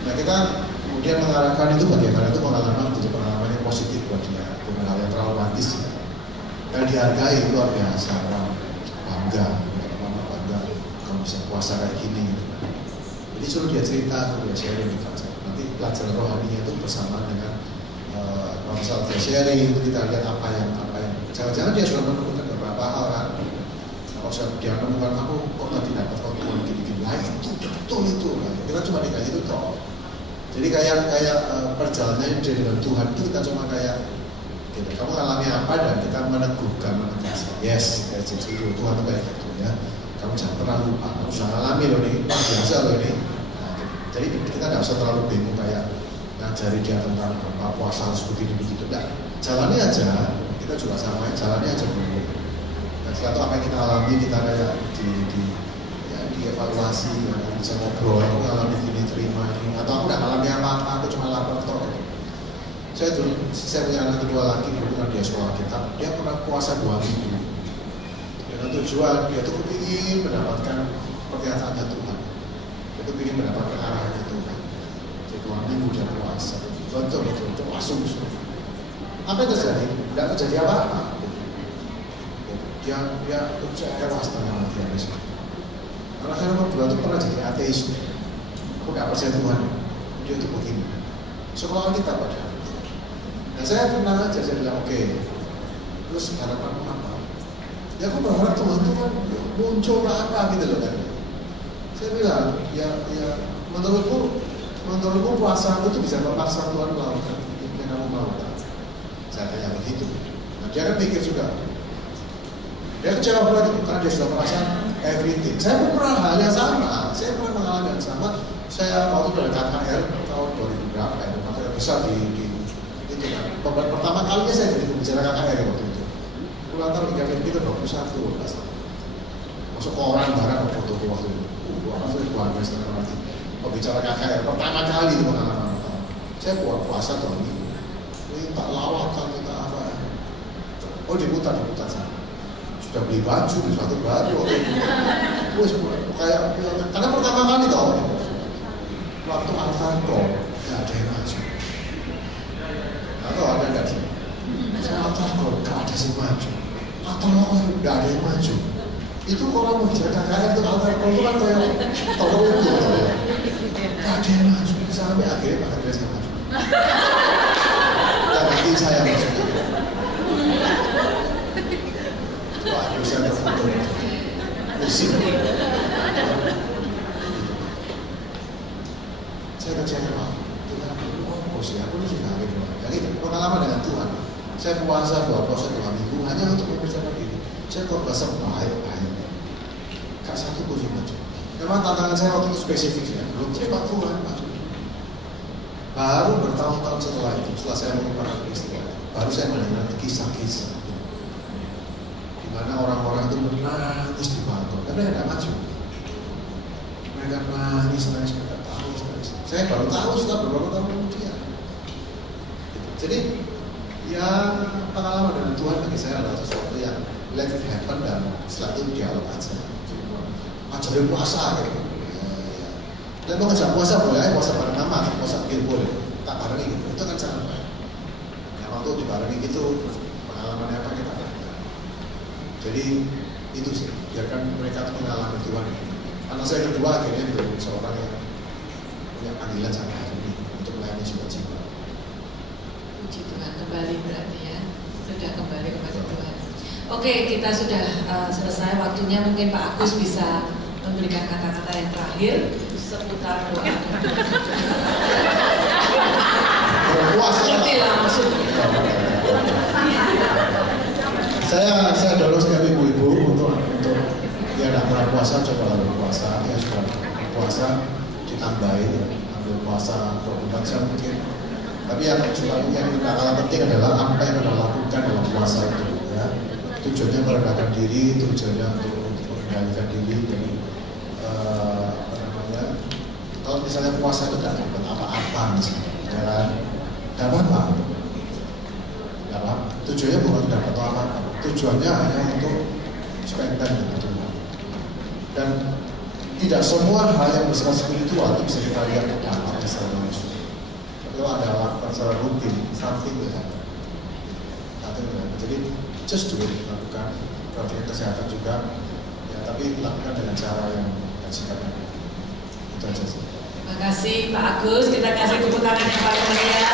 Nah kita kemudian mengarahkan itu bagaimana itu pengalaman menjadi pengalaman yang positif buat dia, bukan hal yang terlalu romantis ya. Yang dihargai luar biasa, orang bangga, kamu bisa puasa kayak gini gitu. Jadi suruh dia cerita, suruh dia sharing gitu aja. Nanti pelajaran rohaninya itu bersama dengan konsel dia sharing, itu kita lihat apa yang jangan-jangan dia sudah menemukan beberapa hal kan. Kalau sudah dia menemukan aku kok tadi dapat keuntungan gini-gini, nah itu betul itu kan. Kita cuma dikasih itu toh. Jadi kayak perjalanan dia dengan Tuhan itu kita cuma kayak gitu. Kamu alami apa dan kita meneguhkan, menegaskan. Yes, kayak gitu. Tuhan itu kayak gitu ya. Kamu jangan pernah lupa. Kamu sudah alami loh ini, biasa loh ini. Nah, jadi kita nggak usah terlalu bingung kayak ngajari dia tentang apa puasa harus begini begitu. Nah, jalani aja. Kita juga sama, jalani aja dulu. Dan setelah itu apa yang kita alami kita kayak dievaluasi, bisa ngobrol, aku ngalami gini, terima ini, atau aku nggak ngalami apa-apa, aku cuma lapar kok. Saya punya anak kedua lagi, kebetulan dia sekolah kitab, dia pernah puasa 2 minggu. Dengan tujuan dia tuh kepingin mendapatkan pernyataannya Tuhan, dia tuh ingin mendapatkan arahnya Tuhan. Jadi 2 minggu dia puasa, betul, sungguh. Apa yang terjadi? Tidak terjadi apa-apa. Dia tewas tengah mati habis. Karena saya nomor 2 itu pernah jadi ateis. Aku nggak percaya Tuhan. Dia itu begini. Sekolah kita pada. Nah saya tenang aja, saya bilang oke. Terus harapan apa? Ya aku berharap Tuhan muncul apa gitu loh kan. Saya bilang ya menurutmu puasa itu bisa memaksa Tuhan melakukan yang kamu mau kan? Saya tanya begitu. Nah dia kan pikir juga. Dia kecewa lagi karena dia sudah merasa everything. Saya pun pernah hal yang sama. Saya pernah mengalami yang sama. Saya waktu dari KKR tahun 2000 berapa ya, KKR besar di itu kan. Pertama kalinya saya jadi pembicara KKR waktu itu. Ulang tahun 3 itu 21 masuk koran barang foto waktu itu. Waktu itu keluarga setengah mati. Pembicara KKR pertama kali itu pengalaman. Saya puasa tahun ini. Minta lawatan, minta apa? Oh diputar sana. Sudah beli baju, sepatu baru, kayak karena pertama kali tau waktu altar kok nggak ada yang maju, atau ada nggak sih? Saya altar kok nggak ada yang maju, atau nggak ada yang maju. Itu kalau mau jaga kakak itu altar kok itu kan kayak tolong itu, nggak ada yang maju sampai akhirnya Pak Andreas yang maju. Dan nanti saya masuk. Wah, bisa terfoto. Pusing. Saya kecewa. Tuhan, aku sudah gitu. Jadi pengalaman dengan Tuhan. Saya puasa 2 minggu hanya untuk mempersiapkan diri. Saya puasa baik-baik. Gak satu pun yang maju. Memang tantangan saya waktu itu spesifik ya. Belum terima Tuhan maju. Baru bertahun-tahun setelah itu, setelah saya melupakan peristiwa, baru saya mendengar kisah-kisah di mana orang-orang itu menangis di balkon, tapi mereka tidak maju. Mereka nangis, mereka tahu. Saya baru tahu setelah beberapa tahun kemudian. Jadi, ya pengalaman dengan Tuhan bagi saya adalah sesuatu yang let it happen dan setelah itu dialog aja. Ajarin puasa gitu. Dan mau ngajak puasa boleh, puasa bareng nama, puasa pikir boleh, tak barengi gitu. Itu kan sangat baik. Yang waktu dibarengi gitu, pengalamannya apa kita lakukan. Jadi itu sih, biarkan mereka mengalami Tuhan. Anak saya kedua akhirnya menjadi seorang yang punya panggilan sama ini untuk melayani jiwa-jiwa. Puji Tuhan, kembali berarti ya, sudah kembali kepada Tuhan. Oke, kita sudah selesai waktunya. Mungkin Pak Agus bisa memberikan kata-kata yang terakhir seputar doa. Ngerti langsung. Saya dorong setiap ibu-ibu untuk ya tidak pernah puasa, coba berpuasa. Ya sudah puasa ditambahin, ambil puasa berbulan jam mungkin. Tapi yang tidak kalah penting adalah apa yang Anda lakukan dalam puasa itu. Ya. Tujuannya merendahkan diri, tujuannya untuk mengendalikan diri. Jadi kalau misalnya puasa itu tidak dapat apa-apa misalnya, ya kan? Dapat apa? Dapat. Tujuannya bukan dapat apa-apa. Tujuannya hanya untuk spend time dengan Tuhan. Dan tidak semua hal yang bersifat spiritual itu bisa kita lihat dampaknya secara langsung. Kalau ada lakukan secara rutin, something will happen. Jadi just do it, lakukan. Perhatikan kesehatan juga. Ya, tapi lakukan dengan cara yang sikapnya. Itu aja sih. Terima kasih Pak Agus, kita kasih tepuk tangan yang paling meriah.